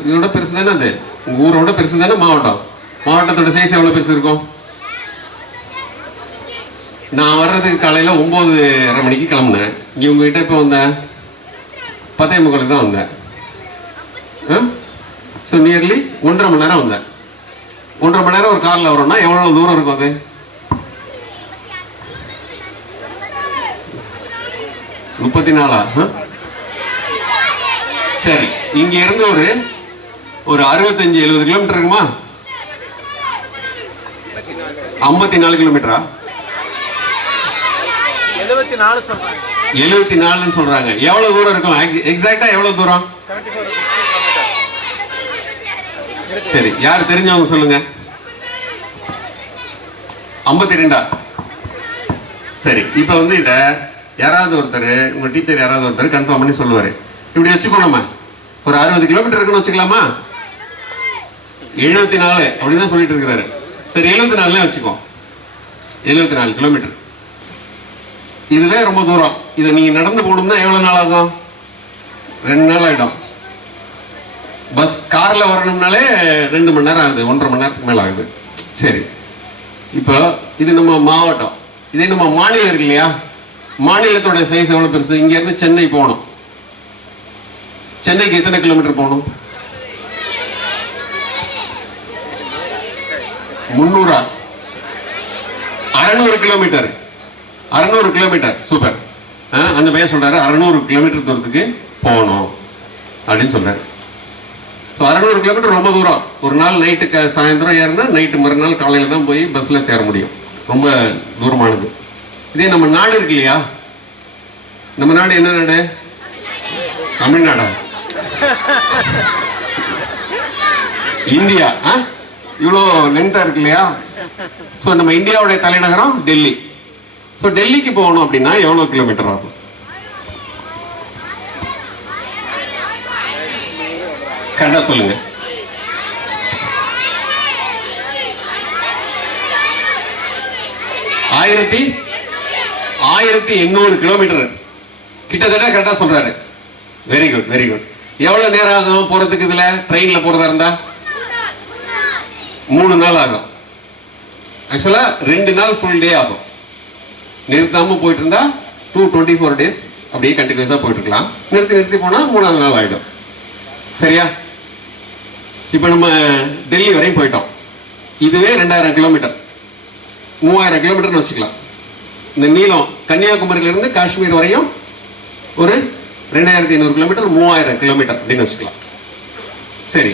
இதோட பெருசு தானே அது? உங்க ஊரோட பெருசு தானே மாவட்டம்? மாவட்டத்தோட சைஸ் எவ்வளவு பெருசு இருக்கும்? நான் வர்றதுக்கு காலையில 9:30 மணிக்கு கிளம்புனேன். இங்க உங்ககிட்ட இப்போ வந்தேன் 10:45 தான் வந்தேன். ஸோ நியர்லி 1.5 மணி நேரம் வந்தேன். 1.5 மணி நேரம் ஒரு கார்ல வரோம்னா எவ்வளவு தூரம் இருக்கும் அது? 34. சரி, இங்க இருந்து ஒரு 65-70 கிலோமீட்டர் இருக்குமா? 54 கிலோமீட்டரா? 74 சொல்றாங்க. எவ்வளவு தூரம் இருக்கும் எக்ஸாக்டா? எவ்வளவு தூரம்? சரி, யார் தெரிஞ்சவங்க சொல்லுங்க. 52. சரி, இப்ப வந்து இத யாராவது ஒருத்தர், உங்க டீச்சர் யாராவது ஒருத்தர் கன்ஃபார்ம் பண்ணி சொல்லுவாரு. இப்படி வச்சுக்கோ, நம்ம ஒரு 60 கிலோமீட்டர் இருக்குன்னு வச்சுக்கலாமா? 74 அப்படிதான் சொல்லிட்டு இருக்கிறாரு. சரி 74 வச்சுக்கோ. 74 கிலோமீட்டர். இதுவே ரொம்ப தூரம். இதை நீங்க நடந்து போகணும்னா எவ்வளவு நாள் ஆகும்? 2 நாள் ஆகிடும். பஸ் கார்ல வரணும்னாலே 2 மணி நேரம் ஆகுது, 1.5 மணி நேரத்துக்கு மேல ஆகுது. சரி, இப்போ இது நம்ம மாவட்டம், இதே நம்ம மாநிலம் இருக்கு இல்லையா, மாநிலத்தோட சைஸ் எவ்வளவு பெருசு? இங்க இருந்து சென்னை போகணும். சென்னைக்கு எத்தனை கிலோமீட்டர் போகணும்? 300 600 கிலோமீட்டர். 600 கிலோமீட்டர். சூப்பர். அந்த பையன் சொல்றாரு 600 கிலோமீட்டர் தூரத்துக்கு போகணும் அப்படின்னு சொல்றாரு. 600 கிலோமீட்டர் ரொம்ப தூரம். ஒரு நாள் நைட்டுக்கு சாயந்தரம் ஏறினா நைட்டு மறுநாள் காலையில தான் போய் பஸ்ல சேர முடியும். ரொம்ப தூரமானது. இதே நம்ம நாடு இருக்கு இல்லையா, நம்ம நாடு என்ன நாடு? தமிழ்நாடா? இந்தியா. இவ்வளோ லென்த்தா இருக்கு இல்லையா? ஸோ நம்ம இந்தியாவுடைய தலைநகரம் டெல்லி. ஸோ டெல்லிக்கு போகணும் அப்படின்னா எவ்வளோ கிலோமீட்டர் ஆகும்? கரெக்டா சொல்லுங்க. ஆயிரத்தி 1800 கிலோமீட்டர் கிட்டத்தட்ட கரெக்டா சொல்றாரு. Very good, very good. எவ்வளவு நேரம் ஆகும் போறதுக்கு? இதுல ட்ரெயின்ல போறதா இருந்தா 3 நாள் ஆகும். ஆக்சுவலா 2 நாள் ஃபுல் டே ஆகும். நிறுத்தாம போயிட்டு இருந்தா 24 days அப்படியே கண்டினியூஸா போயிட்டு இருக்கலாம். நிறுத்தி போனா 3ஆவது நாள் ஆயிடும். சரியா? இப்ப நம்ம டெல்லி வரையும் போயிட்டோம். இதுவே 2000 கிலோமீட்டர், 3000 கிலோமீட்டர்னு வச்சுக்கலாம். இந்த நீளம் கன்னியாகுமரியில இருந்து காஷ்மீர் வரையும் ஒரு 2500 கிலோமீட்டர், 3000 கிலோமீட்டர் அப்படின்னு வச்சுக்கலாம். சரி,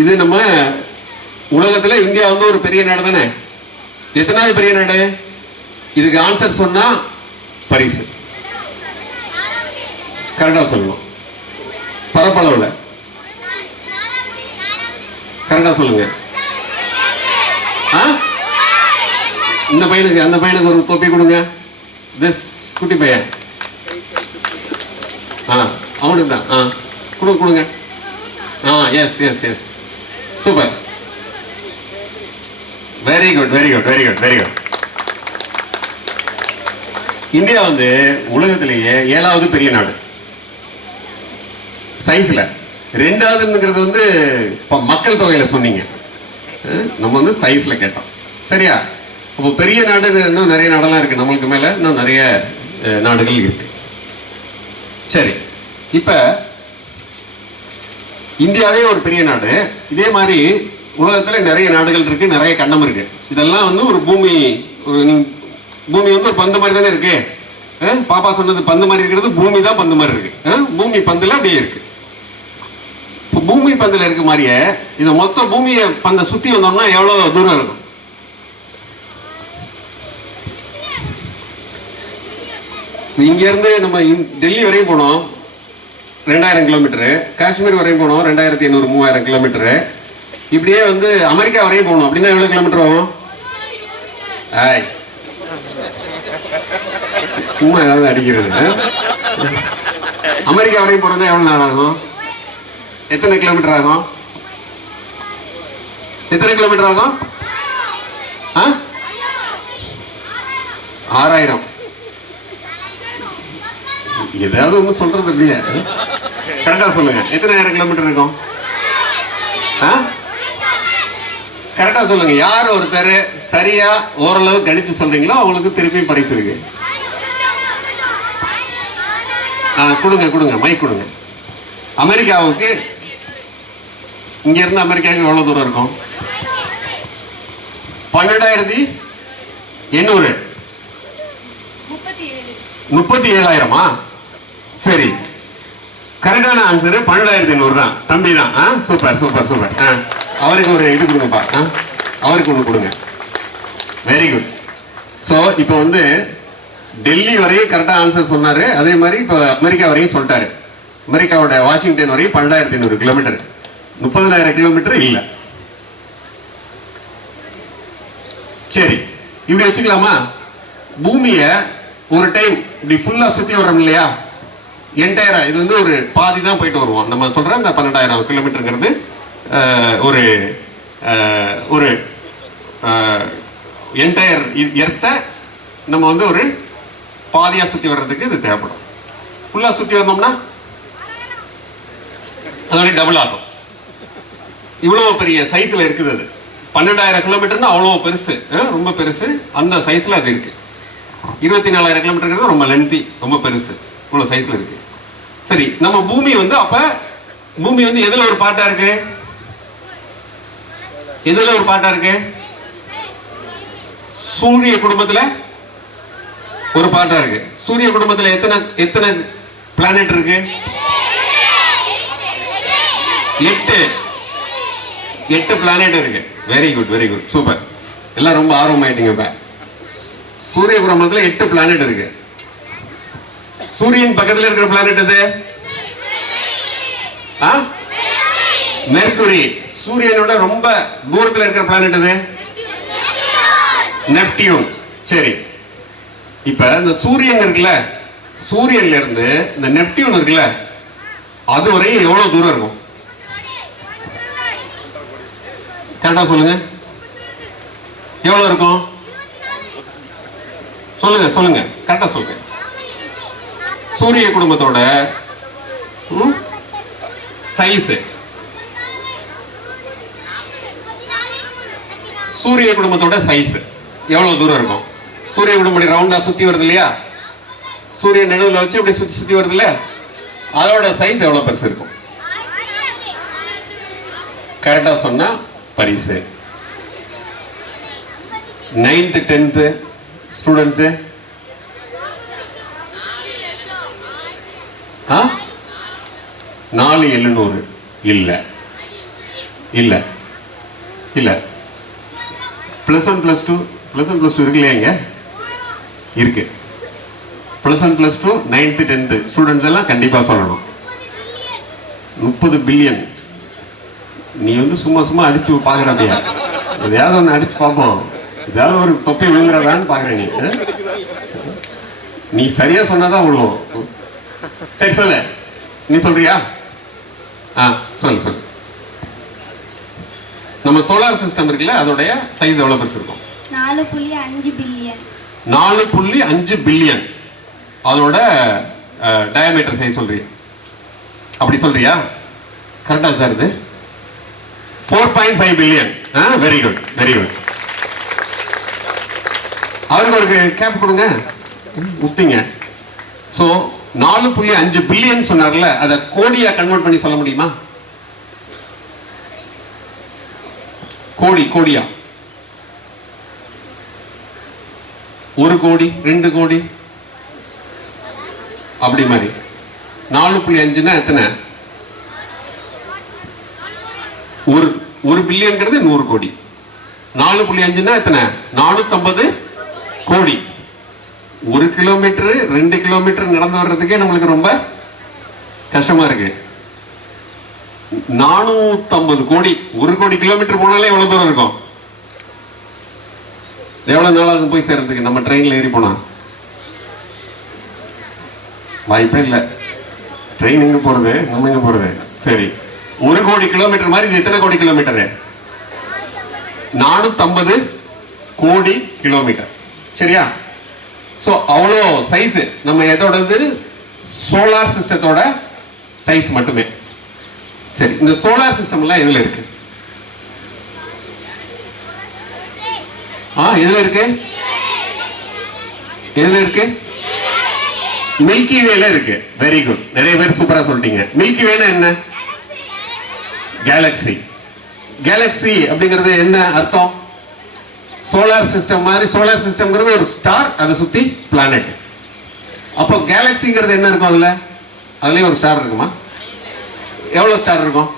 இது நம்ம உலகத்துல இந்தியா வந்து ஒரு பெரிய நாடு தானே. எத்தனாவது பெரிய நாடு? இதுக்கு ஆன்சர் சொன்னா பரிசு. கரெக்டா சொல்லணும். பரப்பளவுல கரெக்டா சொல்லுங்க. இந்த பையனுக்கு அந்த பையனுக்கு ஒரு தொப்பி கொடுங்க. திஸ் குட்டி பையன். அவனுக்கு தான். கொடுங்க. Yes yes yes, super. Very good, very good, very good, very good. India வந்து உலகத்திலேயே 7வது பெரிய நாடு சைஸ்ல. 2வதுங்கிறது வந்து மக்கள் தொகையில சொன்னீங்க, நம்ம வந்து சைஸ்ல கேட்டோம். சரியா? அப்போ பெரிய நாடு இன்னும் நிறைய நாடெல்லாம் இருக்கு. நம்மளுக்கு மேல இன்னும் நிறைய நாடுகள் இருக்கு. சரி, இப்ப இந்தியாவே ஒரு பெரிய நாடு. இதே மாதிரி உலகத்துல நிறைய நாடுகள் இருக்கு, நிறைய கண்டம் இருக்கு. இதெல்லாம் வந்து ஒரு பூமி வந்து ஒரு பந்து மாதிரி தானே இருக்கு. பாப்பா சொன்னது பந்து மாதிரி இருக்கிறது, பூமி தான் பந்து மாதிரி இருக்கு. பூமி பந்துல அப்படியே இருக்கு. பூமி பந்துல இருக்க மாதிரியே இதை மொத்த பூமியை பந்தை சுத்தி வந்தோம்னா எவ்வளவு தூரம் இருக்கும்? இங்க இருந்து நம்ம டெல்லி வரையும் போனோம் 2000 கிலோமீட்டரு, காஷ்மீர் வரையும் போனோம் 2500 3000 கிலோமீட்டரு. இப்படியே வந்து அமெரிக்கா வரையும் போகணும் அப்படின்னா எவ்வளவு கிலோமீட்டர் ஆகும்? சும்மா ஏதாவது அடிக்கிறது. அமெரிக்கா வரையும் போறதா எவ்வளவு நேரம் ஆகும்? எத்தனை கிலோமீட்டர் ஆகும்? எத்தனை கிலோமீட்டர் ஆகும்? 6000. ஏதாவது ஒண்ணு சொல்றது இல்லையா? கரெக்டா சொல்லுங்க. எத்தனை 1000 கிலோமீட்டர் இருக்கும்? கரெக்டா சொல்லுங்க. யார் ஒருத்தர் சரியா ஓரளவு கணிச்சு சொல்றீங்களோ அவங்களுக்கு திருப்பி பரிசு இருக்கு. கொடுங்க, மைக் கொடுங்க. அமெரிக்காவுக்கு இங்க இருந்து அமெரிக்காவுக்கு எவ்வளவு தூரம் இருக்கும்? 12800. 37000. சரி, கரெக்டான ஆன்சர் 12800 தான். தம்பி தான். Super super super. அவருக்கு ஒரு இது கொடுங்கப்பா. அவருக்கு ஒன்று கொடுங்க. Very good. ஸோ இப்போ வந்து டெல்லி வரையும் கரெக்டாக ஆன்சர் சொன்னாரு. அதே மாதிரி இப்போ அமெரிக்கா வரையும் சொல்லிட்டாரு. அமெரிக்காவோட வாஷிங்டன் வரையும் 12800 கிலோமீட்டர். 30000 கிலோமீட்டர் இல்லை. சரி, இப்படி வச்சுக்கலாமா? பூமியை ஒரு டைம் இப்படி ஃபுல்லா சுத்தி வர்றோம் இல்லையா, என்டையரா இது வந்து ஒரு பாதி தான் போயிட்டு வருவோம். நம்ம சொல்ற இந்த 12,000 கிலோமீட்டருங்கிறது ஒரு ஒரு என்டையர் எர்த்தை நம்ம வந்து ஒரு பாதியாக சுற்றி வர்றதுக்கு இது தேவைப்படும். ஃபுல்லாக சுற்றி வந்தோம்னா அதோட டபுள் ஆகும். இவ்வளோ பெரிய சைஸில் இருக்குது அது. 12,000 கிலோமீட்டர்னா அவ்வளோ பெருசு, ரொம்ப பெருசு. அந்த சைஸில் அது இருக்குது. 24,000 கிலோமீட்டருங்கிறது ரொம்ப லென்த்தி, ரொம்ப பெருசு, இவ்வளோ சைஸில் இருக்குது. சரி, நம்ம பூமி வந்து அப்போ பூமி வந்து எதில் ஒரு பார்ட்டாக இருக்கு? எதில் ஒரு பார்ட்டாக இருக்கு? சூரிய குடும்பத்தில் ஒரு பார்ட்டா இருக்கு. சூரிய குடும்பத்தில் எத்தனை பிளானட் இருக்கு? 8 பிளானட் இருக்கு. Very good, very good, super. எல்லாம் ரொம்ப ஆர்வமாயிட்டீங்க. இப்ப சூரிய குடும்பத்தில் 8 பிளானட் இருக்கு. சூரியன் பக்கத்தில் இருக்கிற பிளானட் எது? மெர்க்குரி. சூரியனோட ரொம்ப தூரத்தில் இருக்கிற பிளானட் எது? நெப்டியூன். சரி, இப்ப இந்த சூரியன் இருக்குல்ல, சூரியன்ல இருந்து இந்த நெப்டியூன் இருக்குல்ல, அது வரையும் எவ்வளவு தூரம் இருக்கும்? கரெக்டா சொல்லுங்க. எவ்வளவு இருக்கும்? சொல்லுங்க சொல்லுங்க, கரெக்டா சொல்லுங்க. சூரிய குடும்பத்தோட சைஸ், சூரிய குடும்பத்தோட சைஸ் எவ்வளவு தூரம் இருக்கும்? சூரிய குடும்பம் ரவுண்டா சுத்தி வருது இல்லையா? சூரிய நடுவில் வச்சு அப்படி சுத்தி சுத்தி வருது இல்ல, அதோட சைஸ் எவ்வளவு பெருசு இருக்கும்? கரெக்டா சொன்னா பரிசு. 9th 10th ஸ்டூடெண்ட்ஸ் 4,700 இல்ல இல்ல இல்ல. +1 +2 இருக்கு இல்லையா? இங்க இருக்கு. +1 +2 9th 10th ஸ்டூடெண்ட்ஸ் எல்லாம் கண்டிப்பா சொல்லணும். 30 பில்லியன். நீ வந்து சும்மா சும்மா அடிச்சு பாக்குற அப்படியா? எதையாவது ஒன்று அடிச்சு பார்ப்போம், ஏதாவது ஒரு தொப்பை விழுங்குறதான்னு பாக்குற நீ. நீ சரியா சொன்னாதான் விழுவோம். சரி சொல்லு, நீ சொல்றியா? சொல்லு சொல்லு. நம்ம சோலார் சிஸ்டம் இருக்குல்ல, அதோடைய சைஸ் எவ்வளவு பெருசு இருக்கும்? 4.5 பில்லியன். 4.5 பில்லியன். அதோட டயாமீட்டர் சைஸ் சொல்றியா? அப்படி சொல்றியா? கரெக்டா சார்? இது 4.5 billion. Very good, very good. அவருக்கு ஒரு கேப் கொடுங்க, ஊத்திங்க. ஸோ 4.5 பில்லியன் சொன்னார்ல, அதை கோடியா கன்வெர்ட் பண்ணி சொல்ல முடியுமா? கோடியா? 1 கோடி 2 கோடி அப்படி மாதிரி. 4.5னா எத்தனை? ஒரு பில்லியன்ங்கிறது 100 கோடி. 4.5னா எத்தனை? 450 கோடி. 1 கிலோமீட்டர் 2 கிலோமீட்டர் நடந்து வர்றதுக்கே நம்மளுக்கு ரொம்ப கஷ்டமா இருக்கு. 450 கோடி. 1 கோடி கிலோமீட்டர் போனாலே எவ்வளவு தூரம் இருக்கும்? எவ்வளவு நாளாக போய் சேர்றதுக்கு நம்ம ட்ரெயின்ல ஏறி போனா? வாய்ப்பே இல்லை. ட்ரெயின் எங்க போறது, நம்ம எங்க போறது? சரி, 1 கோடி கிலோமீட்டர் மாதிரி இது எத்தனை கோடி கிலோமீட்டர்? 450 கோடி கிலோமீட்டர். சரியா? சோ அவ்வளோ சைஸ் நம்ம எதோடது? சோலார் சிஸ்டத்தோட சைஸ் மட்டுமே. சரி, இந்த சோலார் சிஸ்டம் எல்லாம் எதுல இருக்கு? எதுல இருக்கு? எதுல இருக்கு? மில்கி வேல இருக்கு. வெரி குட், நிறைய பேர் சூப்பரா சொல்லிட்டீங்க. மில்கி வேனா என்ன? கேலக்சி. கேலக்சி அப்படிங்கிறது என்ன அர்த்தம்? சோலார் சிஸ்டம் மாதிரி. சோலார் சிஸ்டம்ங்கிறது ஒரு ஸ்டார், அதை சுத்தி பிளானட். அப்போ கேலக்சிங்கிறது என்ன இருக்கும்? அதுலயும் ஒரு ஸ்டார் இருக்குமா? எவ்வளவு ஸ்டார் இருக்கும்?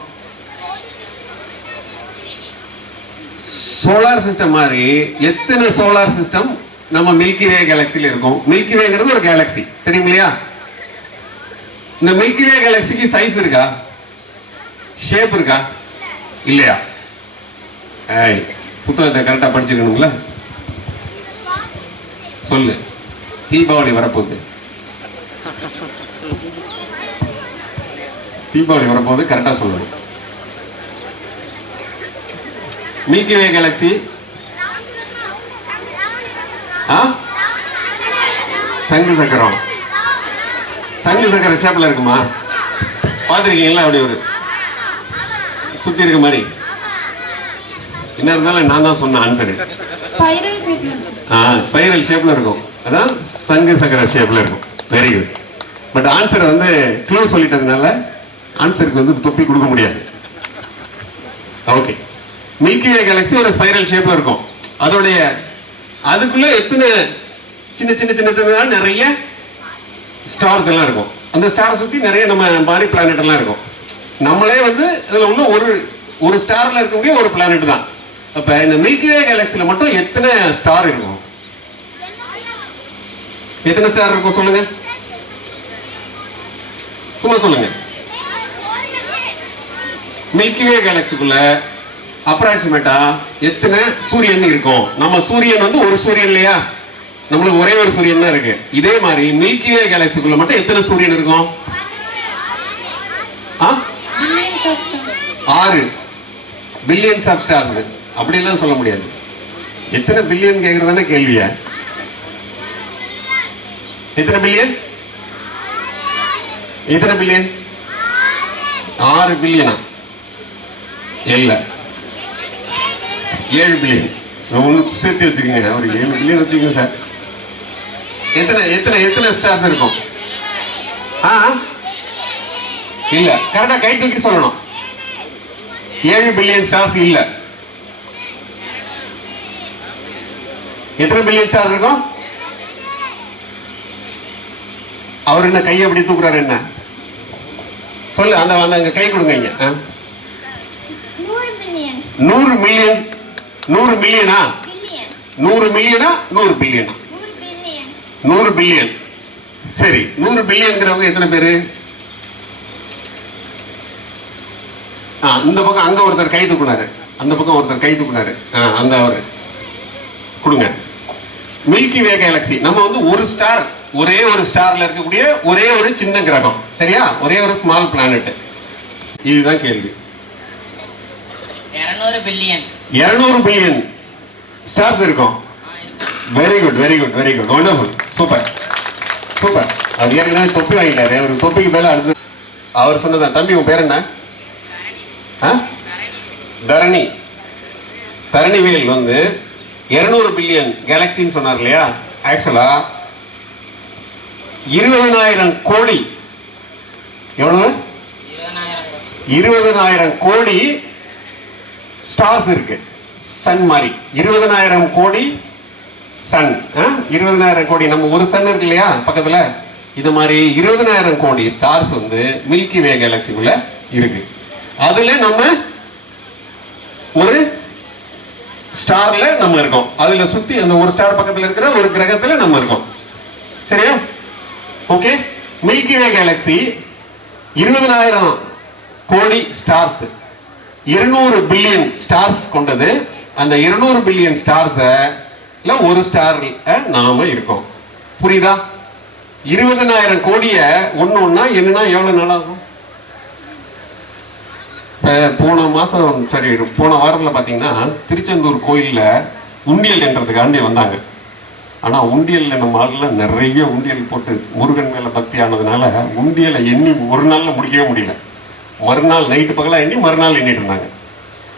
சோலார் சிஸ்டம் மாதிரி எத்தனை சோலார் சிஸ்டம் நம்ம மில்கி வே கேலக்சில இருக்கும்? மில்கி வேங்கிறது ஒரு கேலக்சி, தெரியும் இல்லையா? இந்த மில்கி வே கேலக்சிக்கு சைஸ் இருக்கா? ஷேப் இருக்கா? இல்லையா? புத்தகத்தை கரெக்டா படிச்சுக்கணும்ல. சொல்லு, தீபாவளி வரப்போகுது. தீபாவளி வரப்போது கரெக்டாக சொல்லணும். மில்கி வே கேலக்ஸி சங்கு சக்கரம். சங்கு சக்கர ஷேப்ல இருக்குமா? பார்த்துருக்கீங்களா? அப்படி ஒரு சுத்தி இருக்க மாதிரி. என்ன இருந்தாலும் நான் தான் சொன்ன ஆன்சரு. ஸ்பைரல் ஷேப்ல இருக்கும். அதான் சங்கு சக்கர ஷேப்ல இருக்கும். Very good. பட் ஆன்சர் வந்து க்ளூ சொல்லிட்டதுனால ஆன்சருக்கு வந்து தொப்பி கொடுக்க முடியாது. ஓகே. மில்கி வே கேலக்ஸி ஒரு ஸ்பைரல் ஷேப்ல இருக்கும். அதோடைய அதுக்குள்ள எத்தனை சின்ன சின்ன சின்ன நிறைய ஸ்டார்ஸ் எல்லாம் இருக்கும். அந்த ஸ்டார் சுத்தி நிறைய நம்ம மாதிரி பிளானட் எல்லாம் இருக்கும். நம்மளே வந்து இதுல உள்ள ஒரு ஸ்டார்ல இருக்கக்கூடிய ஒரு பிளானட் தான். அப்ப இந்த மில்கி வே கேலக்சில மட்டும் எத்தனை ஸ்டார் இருக்கும்? எத்தனை ஸ்டார் இருக்கும் சொல்லுங்க, சும்மா சொல்லுங்க. மில்கி வே கேலக்சிக்குள்ள அப்ராக்சிமேட்டா எத்தனை சூரியன் இருக்கும்? நம்ம சூரியன் வந்து ஒரு சூரியன் இல்லையா? நம்மளுக்கு ஒரே ஒரு சூரியன் தான் இருக்கு. இதே மாதிரி மில்கி வே கேலக்சிக்குள்ள மட்டும் எத்தனை சூரியன் இருக்கும்? 6 பில்லியன்ஸ் ஆஃப் ஸ்டார்ஸ். அப்படிலாம் சொல்ல முடியாது. எத்தனை பில்லியன் கேட்கறதானே கேள்வியா? எத்தனை பில்லியன்? எத்தனை பில்லியன்? 6 பில்லியனா? இல்ல, 7 பில்லியன். ஒன்று சேர்த்து வச்சுக்கோங்க. ஒரு 7 பில்லியன் வச்சுக்கோங்க சார். எத்தனை எத்தனை எத்தனை ஸ்டார்ஸ் இருக்கும்? இல்ல, கரெக்டா கை தூக்கி சொல்லணும். 7 பில்லியன் ஸ்டார்ஸ் இல்ல. எத்தனை பில்லியன் ஸ்டார் இருக்கும்? அவர் என்ன கையை அப்படி தூக்குறாரு? என்ன சொல்லு. அந்த அங்க கை கொடுங்க. இங்க 100 மில்லியன். 100 மில்லியனா? 100 மில்லியனா 100 பில்லியனா? 100 பில்லியன். சரி, 100 பில்லியன்ங்கிறவங்க எத்தனை பேரு? இந்த பக்கம் அங்க ஒருத்தர் கை தூக்குனாரு, அந்த பக்கம் ஒருத்தர் கை தூக்குனாரு. அந்த அவரு கொடுங்க. மில்கி வே கேலக்சி நம்ம வந்து ஒரு ஸ்டார், ஒரே ஒரு ஸ்டார்ல இருக்கக்கூடிய ஒரே ஒரு சின்ன கிரகம். சரியா? ஒரே ஒரு ஸ்மால் பிளானட். இதுதான் கேள்வி. 200 பில்லியன். 200 பில்லியன் ஸ்டார்ஸ் இருக்கும். Very good, very good, very good, wonderful, super super. அது ஏற்கனவே தொப்பி வாங்கிட்டாரு. ஒரு தொப்பிக்கு மேல அடுத்து அவர் சொன்னதான். தம்பி உன் பேர் என்ன? தரணி. தரணிவேல் வந்து 200 பில்லியன் கேலக்சின்னு சொன்னார் இல்லையா? ஆக்சுவலா 20,000 கோடி. எவ்வளவு? 20,000 கோடி ஸ்டார்ஸ் இருக்கு. சன் மாதிரி 20,000 கோடி சன். 20,000 கோடி. நம்ம ஒரு சன் இருக்கு இல்லையா பக்கத்துல? இது மாதிரி 20,000 கோடி ஸ்டார்ஸ் வந்து மில்கி வே கேலக்சிக்குள்ள இருக்கு. அதுல நம்ம ஒரு ஸ்டார்ல நம்ம இருக்கோம். அதுல சுத்தி அந்த ஒரு ஸ்டார் பக்கத்துல இருக்கிற ஒரு கிரகத்துல நம்ம இருக்கோம். சரியா? ஓகே. மில்கி வே கேலக்சி 20,000 கோடி ஸ்டார்ஸ், 200 பில்லியன் ஸ்டார்ஸ் கொண்டது. அந்த 200 பில்லியன் ஸ்டார்ஸ்ல ஒரு ஸ்டார்ல நாம இருக்கோம். புரியுதா? 20,000 கோடிய ஒண்ணா என்னன்னா எவ்வளவு நாள் ஆகும்? போன மாசம், சரி போன வாரத்தில் பார்த்தீங்கன்னா திருச்செந்தூர் கோயிலில் உண்டியல் என்றதுக்காண்டி வந்தாங்க. ஆனால் உண்டியலில் நம்ம ஆளுலாம் நிறைய உண்டியல் போட்டு முருகன் மேலே பக்தி ஆனதுனால உண்டியலை எண்ணி ஒரு நாளில் முடிக்கவே முடியல. மறுநாள் நைட்டு பகலாக எண்ணி மறுநாள் எண்ணிட்டு இருந்தாங்க.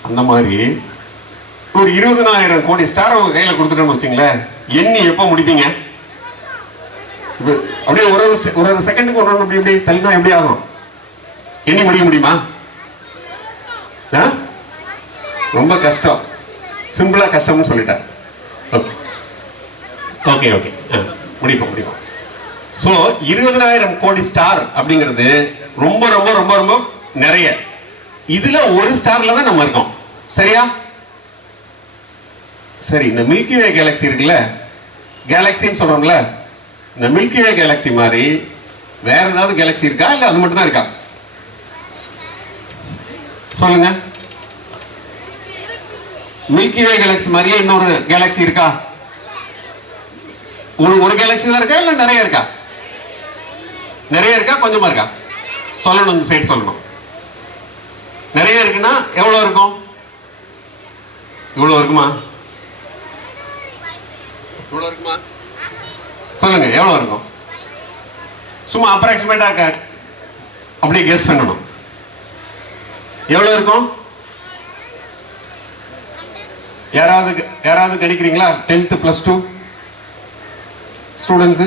அந்த மாதிரி ஒரு 20,000 கோடி ஸ்டார் உங்கள் கையில் கொடுத்துட்டோன்னு வச்சுங்களேன், எண்ணி எப்போ முடிப்பீங்க? அப்படியே ஒரு ஒரு செகண்டுக்கு ஒன்று அப்படி எப்படி தள்ளினா எப்படி ஆகும்? எண்ணி முடிக்க முடியுமா? ரொம்ப கஷ்டம். சிம்பிளா கஷ்டம்னு சொல்லிட்டார். ஓகே ஓகே ஓகே, முடிப்போம் முடிப்போம். ஸோ 20,000 கோடி ஸ்டார் அப்படிங்கிறது ரொம்ப ரொம்ப ரொம்ப ரொம்ப நிறைய. இதுல ஒரு ஸ்டார்ல தான் நம்ம இருக்கோம். சரியா? சரி, இந்த மில்கி வே கேலக்சி இருக்குல்ல, கேலக்சின்னு சொல்றோம்ல, இந்த மில்கி வே கேலக்சி மாதிரி வேற ஏதாவது கேலக்சி இருக்கா இல்ல அது மட்டும் தான் இருக்கா? சொல்லுங்க. மில்கி வே கேலக்சி மாதிரியே இன்னொரு கேலக்சி இருக்கா? ஒரு கேலக்சி தான் இருக்கா இல்ல நிறைய இருக்கா? நிறைய இருக்கா கொஞ்சமா இருக்கா? சொல்லணும், இந்த சைடு சொல்லணும். நிறைய இருக்குன்னா எவ்வளவு இருக்கும்? இவ்வளவு இருக்குமா? இவ்வளவு இருக்குமா? சொல்லுங்க, எவ்வளவு இருக்கும்? சும்மா அப்ராக்சிமேட்டா அப்படியே கெஸ் பண்ணணும். எவ்வளவு இருக்கும்? யாராவது கிடைக்கிறீங்களா? 10th +2 ஸ்டூடெண்ட்ஸ்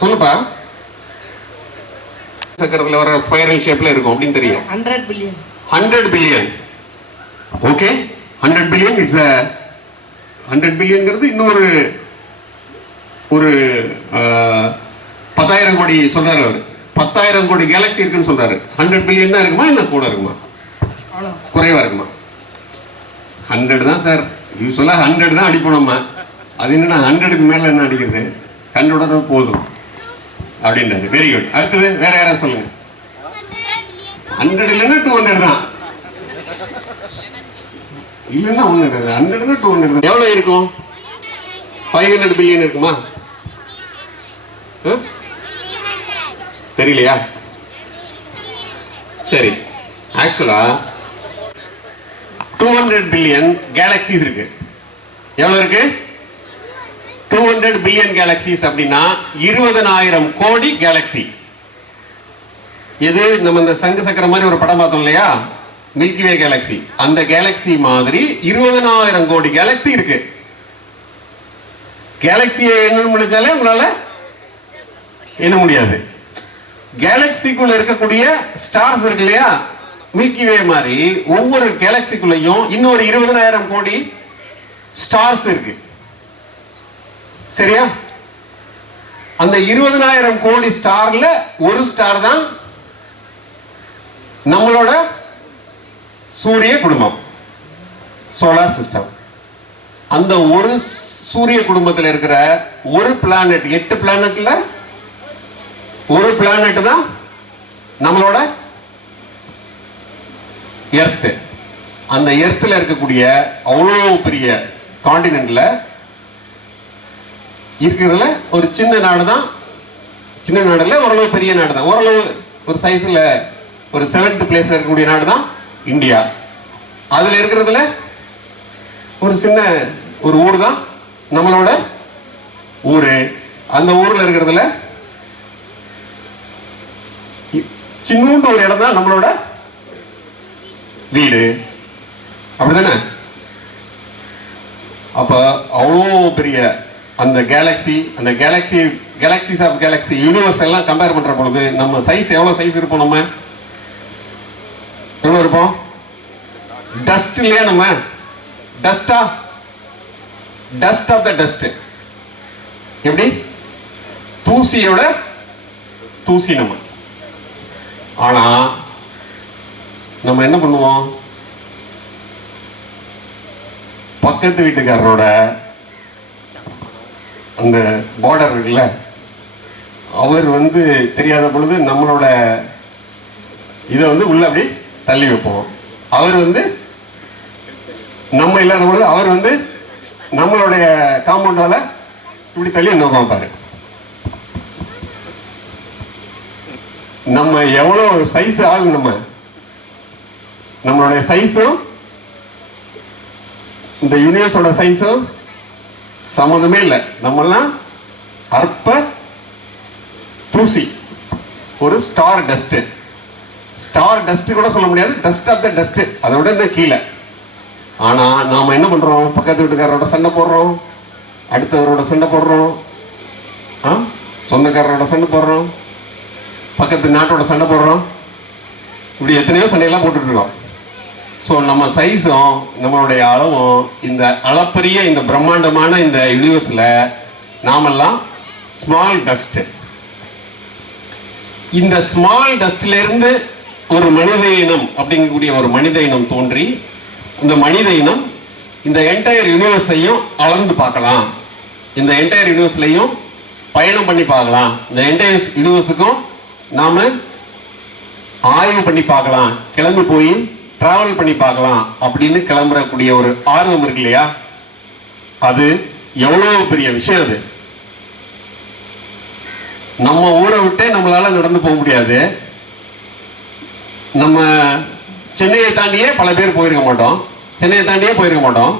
சொல்லுப்பா. சக்கரத்துல வர ஸ்பைரல் ஷேப்ல இருக்கும் அப்படின்னு தெரியும். 100 billion. 100 billion. Okay, 100 billion. It's 100 பில்லியன்ங்கிறது இன்னொரு ஒரு 10,000 கோடி சொல்றாரு அவர். 10,000 கோடி கேலக்சி இருக்குன்னு சொல்றாரு. 100 பில்லியன் தான் இருக்குமா, என்ன கூட இருக்குமா, குறைவா இருக்குமா? 100 தான் சார். யூஸ்வலா 100 தான் அடிப்போம் நம்ம. அது என்னன்னா 100க்கு மேல என்ன அடிக்கிறது, கண்டுடனே போதும் அப்படின்றாரு. Very good. அடுத்தது வேற யாராவது சொல்லுங்க. 100 இல்லைன்னா 200 தான். இல்லைன்னா 100 தான். 100 தான் 200 தான். எவ்வளவு இருக்கும்? 500 பில்லியன் இருக்குமா? தெரியலையா? சரி, ஆக்சுவலா 200 பில்லியன் கேலக்சிஸ் இருக்கு. எவ்வளவு இருக்கு? 200 பில்லியன் கேலக்சிஸ் அப்படின்னா 20,000 கோடி கேலக்சி. எது நம்ம இந்த சங்கு சக்கரம் மாதிரி ஒரு படம் பார்த்தோம் இல்லையா, மில்கி வே கேலக்சி. அந்த கேலக்சி மாதிரி 20,000 கோடி கேலக்சி இருக்கு. கேலக்சியை என்னன்னு முடிச்சாலே உங்களால என்ன முடியாது. கேலக்சிக்குள்ள இருக்கக்கூடிய ஸ்டார்ஸ் இருக்கு இல்லையா, மில்கி வே மாதிரி ஒவ்வொரு கேலக்சிக்குள்ளேயும் இன்னொரு 20,000 கோடி ஸ்டார்ஸ் இருக்கு. சரியா? அந்த 20,000 கோடி ஸ்டார்ல ஒரு ஸ்டார் தான் நம்மளோட சூரிய குடும்பம், சோலார் சிஸ்டம். அந்த ஒரு சூரிய குடும்பத்தில் இருக்கிற ஒரு பிளானட், 8 பிளானட்ல ஒரு பிளானட் தான் நம்மளோட எர்த். அந்த எர்த்ல இருக்கக்கூடிய அவ்வளோ பெரிய காண்டினென்ட்ல இருக்கிறதுல ஒரு சின்ன நாடு தான், சின்ன நாடுல ஓரளவு பெரிய நாடு தான், ஓரளவு ஒரு சைஸ்ல ஒரு 7th பிளேஸ்ல இருக்கக்கூடிய நாடு தான் இந்தியா. அதுல இருக்கிறதுல ஒரு சின்ன ஒரு ஊர் தான் நம்மளோட ஊரு. அந்த ஊர்ல இருக்கிறதுல சின்னூண்டு ஒரு இடம் தான் நம்மளோட வீடு. அப்படிதானே? அப்ப அவ்வளோ பெரிய அந்த கேலக்சி, அந்த கேலக்சிஸ் ஆஃப் கேலக்சி யூனிவர்ஸ் எல்லாம் கம்பேர் பண்ற பொழுது நம்ம சைஸ் எவ்வளவு சைஸ் இருப்போம்? நம்ம எவ்வளவு இருப்போம்? டஸ்ட் இல்லையா? நம்ம டஸ்டா, டஸ்ட் ஆஃப் த டஸ்ட். எப்படி? தூசியோட தூசி நம்ம. ஆனா நம்ம என்ன பண்ணுவோம்? பக்கத்து வீட்டுக்காரரோட அந்த பார்டர் இருக்குல்ல, அவர் தெரியாத பொழுது நம்மளோட இதை உள்ள அப்படி தள்ளி வைப்போம். அவர் நம்ம இல்லாத பொழுது அவர் நம்மளுடைய காம்பவுண்டால இப்படி தள்ளி நோக்கம் பாரு. நம்ம எவ்வளவு சைஸ் ஆள், நம்மளுடைய சைஸும் இந்த யூனிவர்ஸோட சைஸும் சம்மந்தமே இல்லை. நம்மெல்லாம் அற்ப தூசி, ஒரு ஸ்டார் டஸ்ட். ஸ்டார் டஸ்ட் கூட சொல்ல முடியாது, டஸ்ட் ஆஃப் த டஸ்ட், அதை விட என்ன கீழே. ஆனா நாம என்ன பண்றோம்? பக்கத்து வீட்டுக்காரரோட சண்டை போடுறோம், அடுத்தவரோட சண்டை போடுறோம், சொந்தக்காரரோட சண்டை போடுறோம், பக்கத்து நாட்டோட சண்டை போடுறோம். இப்படி எத்தனையோ சண்டையெல்லாம் போட்டுட்டு இருக்கோம். ஸோ நம்ம சைஸும் நம்மளுடைய அளவும் இந்த அளப்பரிய இந்த பிரம்மாண்டமான இந்த யூனிவர்ஸில் நாமெல்லாம் ஸ்மால் டஸ்ட். இந்த ஸ்மால் டஸ்ட்ல இருந்து ஒரு மனித இனம் அப்படிங்கக்கூடிய ஒரு மனித இனம் தோன்றி, இந்த மனித இனம் இந்த என்டையர் யூனிவர்ஸையும் அளந்து பார்க்கலாம், இந்த என்டையர் யூனிவர்ஸ்லையும் பயணம் பண்ணி பார்க்கலாம், இந்த என்டையர் யூனிவர்ஸுக்கும் நாம ஆய்வு பண்ணி பார்க்கலாம், கிளம்பி போய் டிராவல் பண்ணி பார்க்கலாம் அப்படின்னு கிளம்புறக்கூடிய ஒரு ஆர்வம் இருக்கு இல்லையா? அது எவ்வளவு பெரிய விஷயம். அது நம்ம ஊரை விட்டே நம்மளால நடந்து போக முடியாது. நம்ம சென்னையை தாண்டியே பல பேர் போயிருக்க மாட்டோம், சென்னையை தாண்டியே போயிருக்க மாட்டோம்.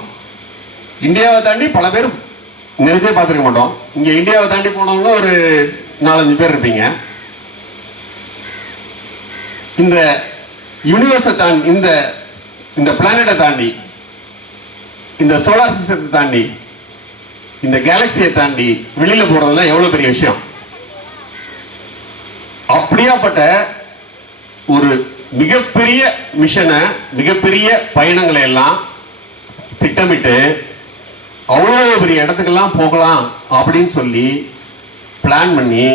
இந்தியாவை தாண்டி பல பேர் நினைச்சே பார்த்துருக்க மாட்டோம். இங்க இந்தியாவை தாண்டி போனவங்க ஒரு 4-5 பேர் இருப்பீங்க. இந்த யூனிவர்ஸை தாண்டி, இந்த பிளானட்டை தாண்டி, இந்த சோலார் சிஸ்டத்தை தாண்டி, இந்த கேலக்சியை தாண்டி வெளியில போறதெல்லாம் எவ்வளவு பெரிய விஷயம். அப்படியாப்பட்ட ஒரு மிகப்பெரிய மிஷனை, மிகப்பெரிய பயணங்களை எல்லாம் திட்டமிட்டு அவ்வளோ பெரிய இடத்துக்கெல்லாம் போகலாம் அப்படின்னு சொல்லி பிளான் பண்ணி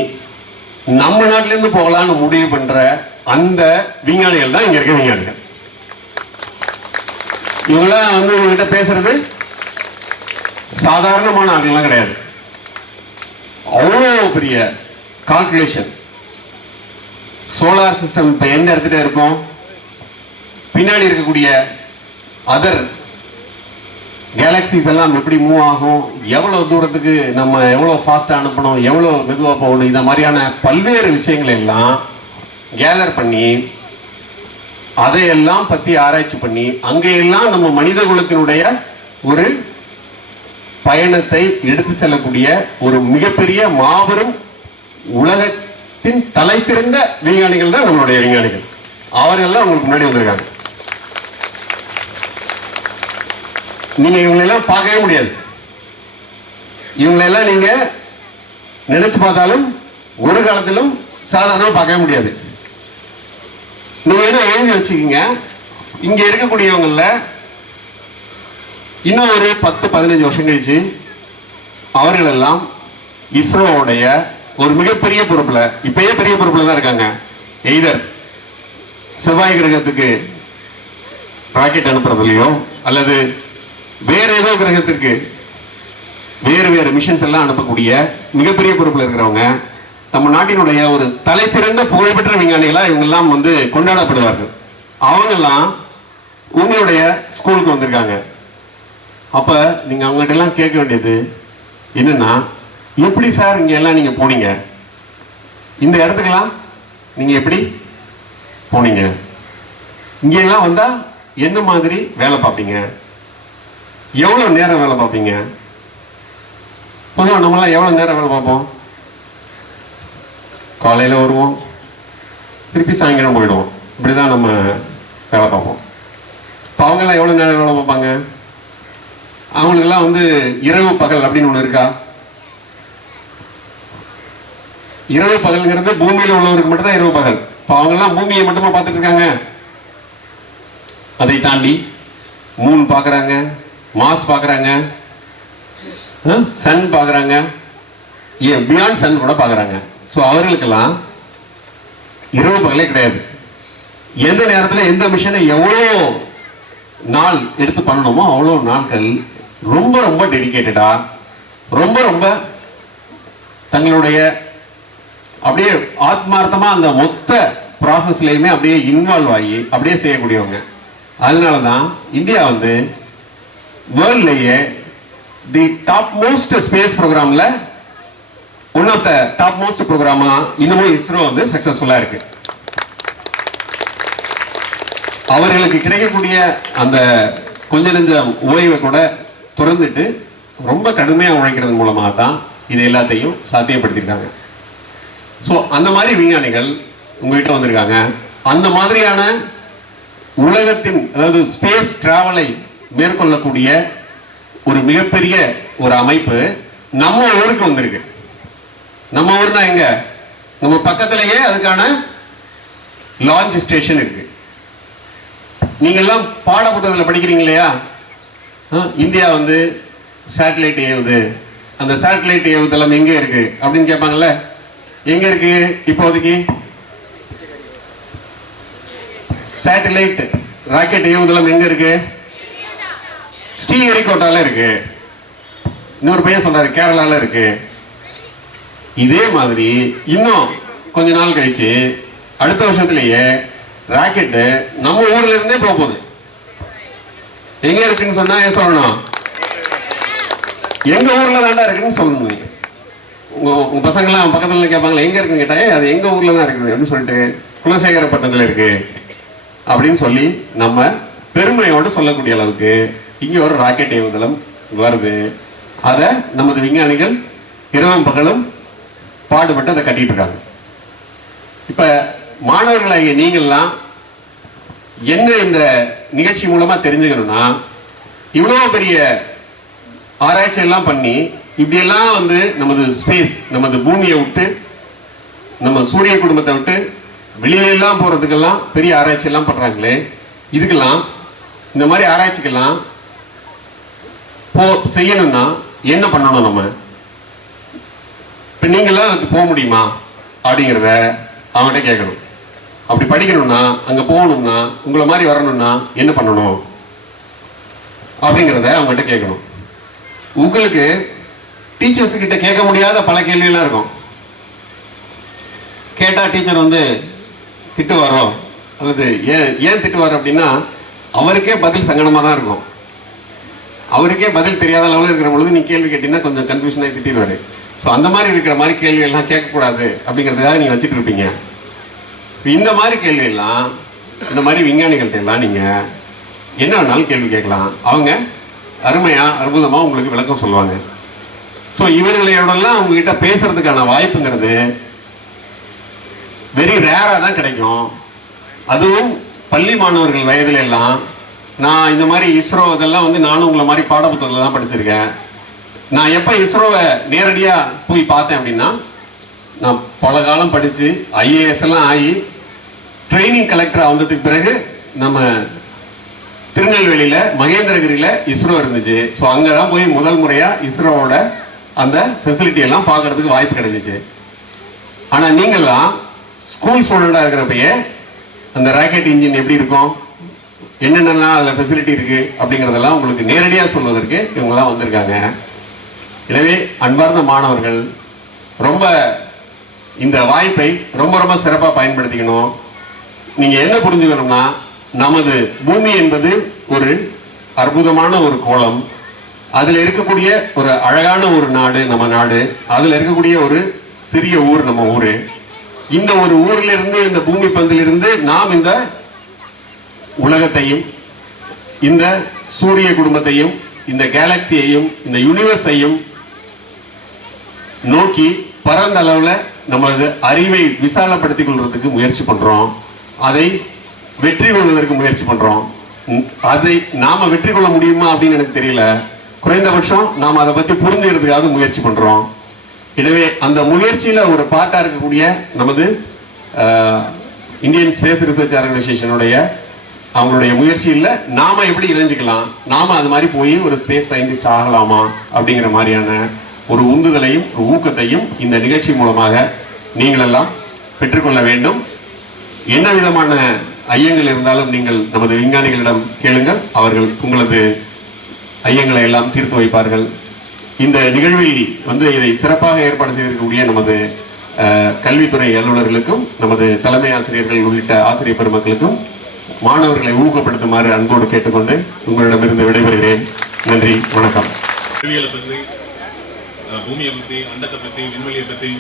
நம்ம நாட்டிலேருந்து போகலான்னு முடிவு பண்ற அந்த விஞ்ஞானிகள் தான் இங்க இருக்க விஞ்ஞானிகள். இவங்களாம் வந்து இவங்ககிட்ட பேசுறது சாதாரணமான ஆட்கள்லாம் கிடையாது. அவ்வளோ பெரிய கால்குலேஷன். சோலார் சிஸ்டம் இப்போ எந்த இடத்துல இருக்கும், பின்னாடி இருக்கக்கூடிய அதர் கேலக்சிஸ் எல்லாம் எப்படி மூவ் ஆகும், எவ்வளோ தூரத்துக்கு நம்ம எவ்வளோ ஃபாஸ்ட்டாக அனுப்பணும், எவ்வளோ மெதுவாக போகணும், இந்த மாதிரியான பல்வேறு விஷயங்கள் எல்லாம் கேதர் பண்ணி அதையெல்லாம் பற்றி ஆராய்ச்சி பண்ணி அங்கெல்லாம் நம்ம மனித குலத்தினுடைய ஒரு பயணத்தை எடுத்து செல்லக்கூடிய ஒரு மிகப்பெரிய மாபெரும் உலகத்தின் தலை சிறந்த விஞ்ஞானிகள் தான் நம்மளுடைய விஞ்ஞானிகள். அவர்கள்லாம் உங்களுக்கு முன்னாடி வந்திருக்காங்க. நீங்க இவங்களெல்லாம் பார்க்கவே முடியாது. இவங்களெல்லாம் நீங்க நினைச்சு பார்த்தாலும் ஒரு காலத்திலும் சாதாரணமாக பார்க்கவே முடியாது. நீங்க என்ன எழுதி வச்சுக்கீங்க, இங்க இருக்கக்கூடியவங்கள இன்னும் ஒரு 10-15 வருஷம் கழிச்சு அவர்கள் எல்லாம் இஸ்ரோவுடைய ஒரு மிகப்பெரிய பொறுப்புல, இப்பயே பெரிய பொறுப்புல தான் இருக்காங்க. எய்தர் செவ்வாய் கிரகத்துக்கு ராக்கெட் அனுப்புறதுலையோ அல்லது வேற ஏதோ கிரகத்திற்கு வேறு வேறு மிஷன்ஸ் எல்லாம் அனுப்பக்கூடிய மிகப்பெரிய பொறுப்புல இருக்கிறவங்க நம்ம நாட்டினுடைய ஒரு தலை சிறந்த புகழ்பெற்ற விஞ்ஞானிகளா இவங்கெல்லாம் வந்து கொண்டாடப்படுவார்கள். அவங்கெல்லாம் உங்களுடைய ஸ்கூலுக்கு வந்திருக்காங்க. அப்ப நீங்க அவங்ககிட்ட எல்லாம் கேட்க வேண்டியது என்னன்னா, எப்படி சார் இங்க எல்லாம் நீங்க போனீங்க, இந்த இடத்துக்கெல்லாம் நீங்க எப்படி போனீங்க, இங்க எல்லாம் வந்தா என்ன மாதிரி வேலை பார்ப்பீங்க, எவ்வளவு நேரம் வேலை பார்ப்பீங்க. பொதுவாக நம்மளாம் எவ்வளவு நேரம் வேலை பார்ப்போம், காலையில் வருவோம் திருப்பி சாயங்காலம் போயிடுவோம், இப்படிதான் நம்ம வேலை பார்ப்போம். இப்போ அவங்கெல்லாம் எவ்வளோ நேரம் வேலை பார்ப்பாங்க, அவங்களுக்கெல்லாம் வந்து இரவு பகல் அப்படின்னு ஒன்று இருக்கா? இரவு பகல்ங்கிறது பூமியில் உள்ளவருக்கு மட்டும் தான் இரவு பகல். இப்போ அவங்கெல்லாம் பூமியை மட்டுமா பார்த்துட்டு இருக்காங்க? அதை தாண்டி மூன் பார்க்குறாங்க, மாஸ் பார்க்குறாங்க, சன் பார்க்குறாங்க, ஏன் பியாண்ட் சன் கூட பார்க்குறாங்க. ஸோ அவர்களுக்கெல்லாம் இரவு பகலே கிடையாது. எந்த நேரத்தில் எந்த மிஷனை எவ்வளோ நாள் எடுத்து பண்ணணுமோ அவ்வளோ நாட்கள் ரொம்ப ரொம்ப டெடிக்கேட்டடா, ரொம்ப ரொம்ப தங்களுடைய அப்படியே ஆத்மார்த்தமாக அந்த மொத்த ப்ராசஸ்லையுமே அப்படியே இன்வால்வ் ஆகி அப்படியே செய்யக்கூடியவங்க. அதனால தான் இந்தியா வந்து வேர்ல்ட்லேயே தி டாப் மோஸ்ட் ஸ்பேஸ் ப்ரோக்ராம்ல one of the top most ப்ரோக்ராமா இன்னமும் இஸ்ரோ வந்து சக்சஸ்ஃபுல்லா இருக்கு. அவர்களுக்கு கிடைக்கக்கூடிய அந்த கொஞ்ச நெஞ்ச ஓய்வை கூட துறந்துட்டு ரொம்ப கடுமையாக உழைக்கிறது மூலமாக தான் இது எல்லாத்தையும் சாத்தியப்படுத்தியிருக்காங்க. ஸோ அந்த மாதிரி விஞ்ஞானிகள் உங்ககிட்ட வந்திருக்காங்க. அந்த மாதிரியான உலகத்தின், அதாவது ஸ்பேஸ் டிராவலை மேற்கொள்ளக்கூடிய ஒரு மிகப்பெரிய ஒரு அமைப்பு நம்ம ஊருக்கு வந்திருக்கு. நம்ம ஊர்னா எங்க, நம்ம பக்கத்திலேயே அதுக்கான லான்ச் ஸ்டேஷன் இருக்கு. நீங்க எல்லாம் பாட புத்தகத்தில் படிக்கிறீங்க இல்லையா, இந்தியா வந்து சேட்டலைட் ஏவுது, அந்த சேட்டலைட் ஏவுதளம் எங்க இருக்கு அப்படின்னு கேட்பாங்கல்ல. எங்க இருக்கு இப்போதைக்கு? சேட்டலைட் ராக்கெட் ஏவுதளம் எங்க இருக்கு? ஸ்ரீஹரிகோட்டால இருக்கு. இன்னொரு பையன் சொல்றாரு கேரளால இருக்கு. இதே மாதிரி இன்னும் கொஞ்ச நாள் கழிச்சு அடுத்த வருஷத்திலேயே ராக்கெட்டு நம்ம ஊர்ல இருந்தே போகுது. எங்க இருக்குன்னு சொன்னா ஏன் சொல்லணும்? எங்க ஊர்ல தாண்டா இருக்குன்னு சொல்லணும். உங்க பசங்களாம் பக்கத்துல கேட்பாங்களா எங்க இருக்குன்னு கேட்டா அது எங்க ஊர்ல தான் இருக்குது அப்படின்னு சொல்லிட்டு குலசேகரப்பட்டினத்துல இருக்கு அப்படின்னு சொல்லி நம்ம பெருமையோடு சொல்லக்கூடிய அளவுக்கு இங்க ஒரு ராக்கெட் ஏவுதளம் வருது. அதை நமது விஞ்ஞானிகள் இரவும் பகலும் பாடுபட்டு அதை கட்டிட்டு இருக்காங்க. இப்ப மாணவர்களாகிய நீங்கள்லாம் என்ன இந்த நிகழ்ச்சி மூலமா தெரிஞ்சுக்கணும்னா, இவ்வளவு பெரிய ஆராய்ச்சி எல்லாம் பண்ணி இப்படியெல்லாம் வந்து நமது ஸ்பேஸ், நமது பூமியை விட்டு, நம்ம சூரிய குடும்பத்தை விட்டு வெளியிலெல்லாம் போறதுக்கெல்லாம் பெரிய ஆராய்ச்சி எல்லாம் பண்றாங்களே, இதுக்கெல்லாம் இந்த மாதிரி ஆராய்ச்சிக்கெல்லாம் செய்யணும்னா என்ன பண்ணணும்? நம்ம இப்ப நீங்களாம் அதுக்கு போக முடியுமா அப்படிங்கிறத அவங்ககிட்ட கேட்கணும். அப்படி படிக்கணும்னா, அங்க போகணும்னா, உங்களை மாதிரி வரணும்னா என்ன பண்ணணும் அப்படிங்கிறத அவங்ககிட்ட கேட்கணும். உங்களுக்கு டீச்சர்ஸ் கிட்ட கேட்க முடியாத பல கேள்வியெல்லாம் இருக்கும். கேட்டா டீச்சர் வந்து திட்டுவாரோ, அல்லது ஏன் திட்டுவார் அப்படின்னா அவருக்கே பதில் சங்கடமா தான் இருக்கும். அவருக்கே பதில் தெரியாத லெவலில் இருக்கிற பொழுது நீ கேள்வி கேட்டீங்கன்னா கொஞ்சம் கன்ஃபியூஷனாக திட்டிடுவாரு. ஸோ அந்த மாதிரி இருக்கிற மாதிரி கேள்வி எல்லாம் கேட்கக்கூடாது அப்படிங்கிறதுக்காக நீங்க வச்சுட்டு இருப்பீங்க. இந்த மாதிரி கேள்வியெல்லாம், இந்த மாதிரி விஞ்ஞானிகள்ட்ட எல்லாம் நீங்க என்ன வேணாலும் கேள்வி கேட்கலாம். அவங்க அருமையா அற்புதமா உங்களுக்கு விளக்கம் சொல்லுவாங்க. ஸோ இவர்களோடலாம் உங்ககிட்ட பேசுறதுக்கான வாய்ப்புங்கிறது வெரி ரேராக தான் கிடைக்கும். அதுவும் பள்ளி மாணவர்கள் வயதுல எல்லாம். நான் இந்த மாதிரி இஸ்ரோ இதெல்லாம் வந்து நானும் உங்களை மாதிரி பாடப்புத்தகத்தில் தான் படிச்சிருக்கேன். நான் எப்போ இஸ்ரோவை நேரடியாக போய் பார்த்தேன் அப்படின்னா, நான் பல காலம் படித்து IAS எல்லாம் ஆகி ட்ரைனிங் கலெக்டராக வந்ததுக்கு பிறகு நம்ம திருநெல்வேலியில் மகேந்திரகிரியில் இஸ்ரோ இருந்துச்சு. ஸோ அங்கே தான் போய் முதல் முறையாக இஸ்ரோவோட அந்த ஃபெசிலிட்டி எல்லாம் பார்க்கறதுக்கு வாய்ப்பு கிடைச்சிச்சு. ஆனால் நீங்கள்லாம் ஸ்கூல் ஸ்டூடெண்டாக இருக்கிறப்பயே அந்த ராக்கெட் இன்ஜின் எப்படி இருக்கும், என்னென்னலாம் அதில் ஃபெசிலிட்டி இருக்குது அப்படிங்கிறதெல்லாம் உங்களுக்கு நேரடியாக சொல்வதற்கு இவங்கெல்லாம் வந்திருக்காங்க. எனவே அன்பார்ந்த மாணவர்கள், ரொம்ப இந்த வாய்ப்பை ரொம்ப ரொம்ப சிறப்பாக பயன்படுத்திக்கணும். நீங்கள் என்ன புரிஞ்சுக்கணும்னா, நமது பூமி என்பது ஒரு அற்புதமான ஒரு கோளம். அதில் இருக்கக்கூடிய ஒரு அழகான ஒரு நாடு நம்ம நாடு. அதில் இருக்கக்கூடிய ஒரு சிறிய ஊர் நம்ம ஊர். இந்த ஒரு ஊரிலிருந்து, இந்த பூமி பந்திலிருந்து நாம் இந்த உலகத்தையும், இந்த சூரிய குடும்பத்தையும், இந்த கேலக்சியையும், இந்த யூனிவர்ஸையும் நோக்கி பரந்த அளவுல நம்மளது அறிவை விசாலப்படுத்திக் கொள்வதற்கு முயற்சி பண்றோம். அதை வெற்றி கொள்வதற்கு முயற்சி பண்றோம். அதை நாம வெற்றி கொள்ள முடியுமா அப்படின்னு எனக்கு தெரியல. குறைந்தபட்சம் நாம் அதை பத்தி புரிஞ்சுக்கிறதுக்காக முயற்சி பண்றோம். எனவே அந்த முயற்சியில ஒரு பார்ட்டா இருக்கக்கூடிய நமது இந்தியன் ஸ்பேஸ் ரிசர்ச் ஆர்கனைசேஷனுடைய அவங்களுடைய முயற்சியில் நாம எப்படி இணைஞ்சிக்கலாம், நாம அது மாதிரி போய் ஒரு ஸ்பேஸ் சயின்டிஸ்ட் ஆகலாமா அப்படிங்கிற மாதிரியான ஒரு உந்துதலையும் ஒரு ஊக்கத்தையும் இந்த நிகழ்ச்சி மூலமாக நீங்கள் எல்லாம் பெற்றுக்கொள்ள வேண்டும். என்ன விதமான ஐயங்கள் இருந்தாலும் நீங்கள் நமது விஞ்ஞானிகளிடம் கேளுங்கள். அவர்கள் உங்களது ஐயங்களை எல்லாம் தீர்த்து வைப்பார்கள். இந்த நிகழ்வில் வந்து இதை சிறப்பாக ஏற்பாடு செய்திருக்கக்கூடிய நமது கல்வித்துறை அலுவலர்களுக்கும், நமது தலைமை ஆசிரியர்கள் உள்ளிட்ட ஆசிரியர் பெருமக்களுக்கும் மாணவர்களை ஊக்கப்படுத்துமாறு அன்போடு கேட்டுக்கொண்டு உங்களிடமிருந்து விடைபெறுகிறேன். நன்றி, வணக்கம். அறிவியலை பற்றி, பூமியை பற்றி, அண்டத்தை பற்றி, விண்வெளியை பற்றி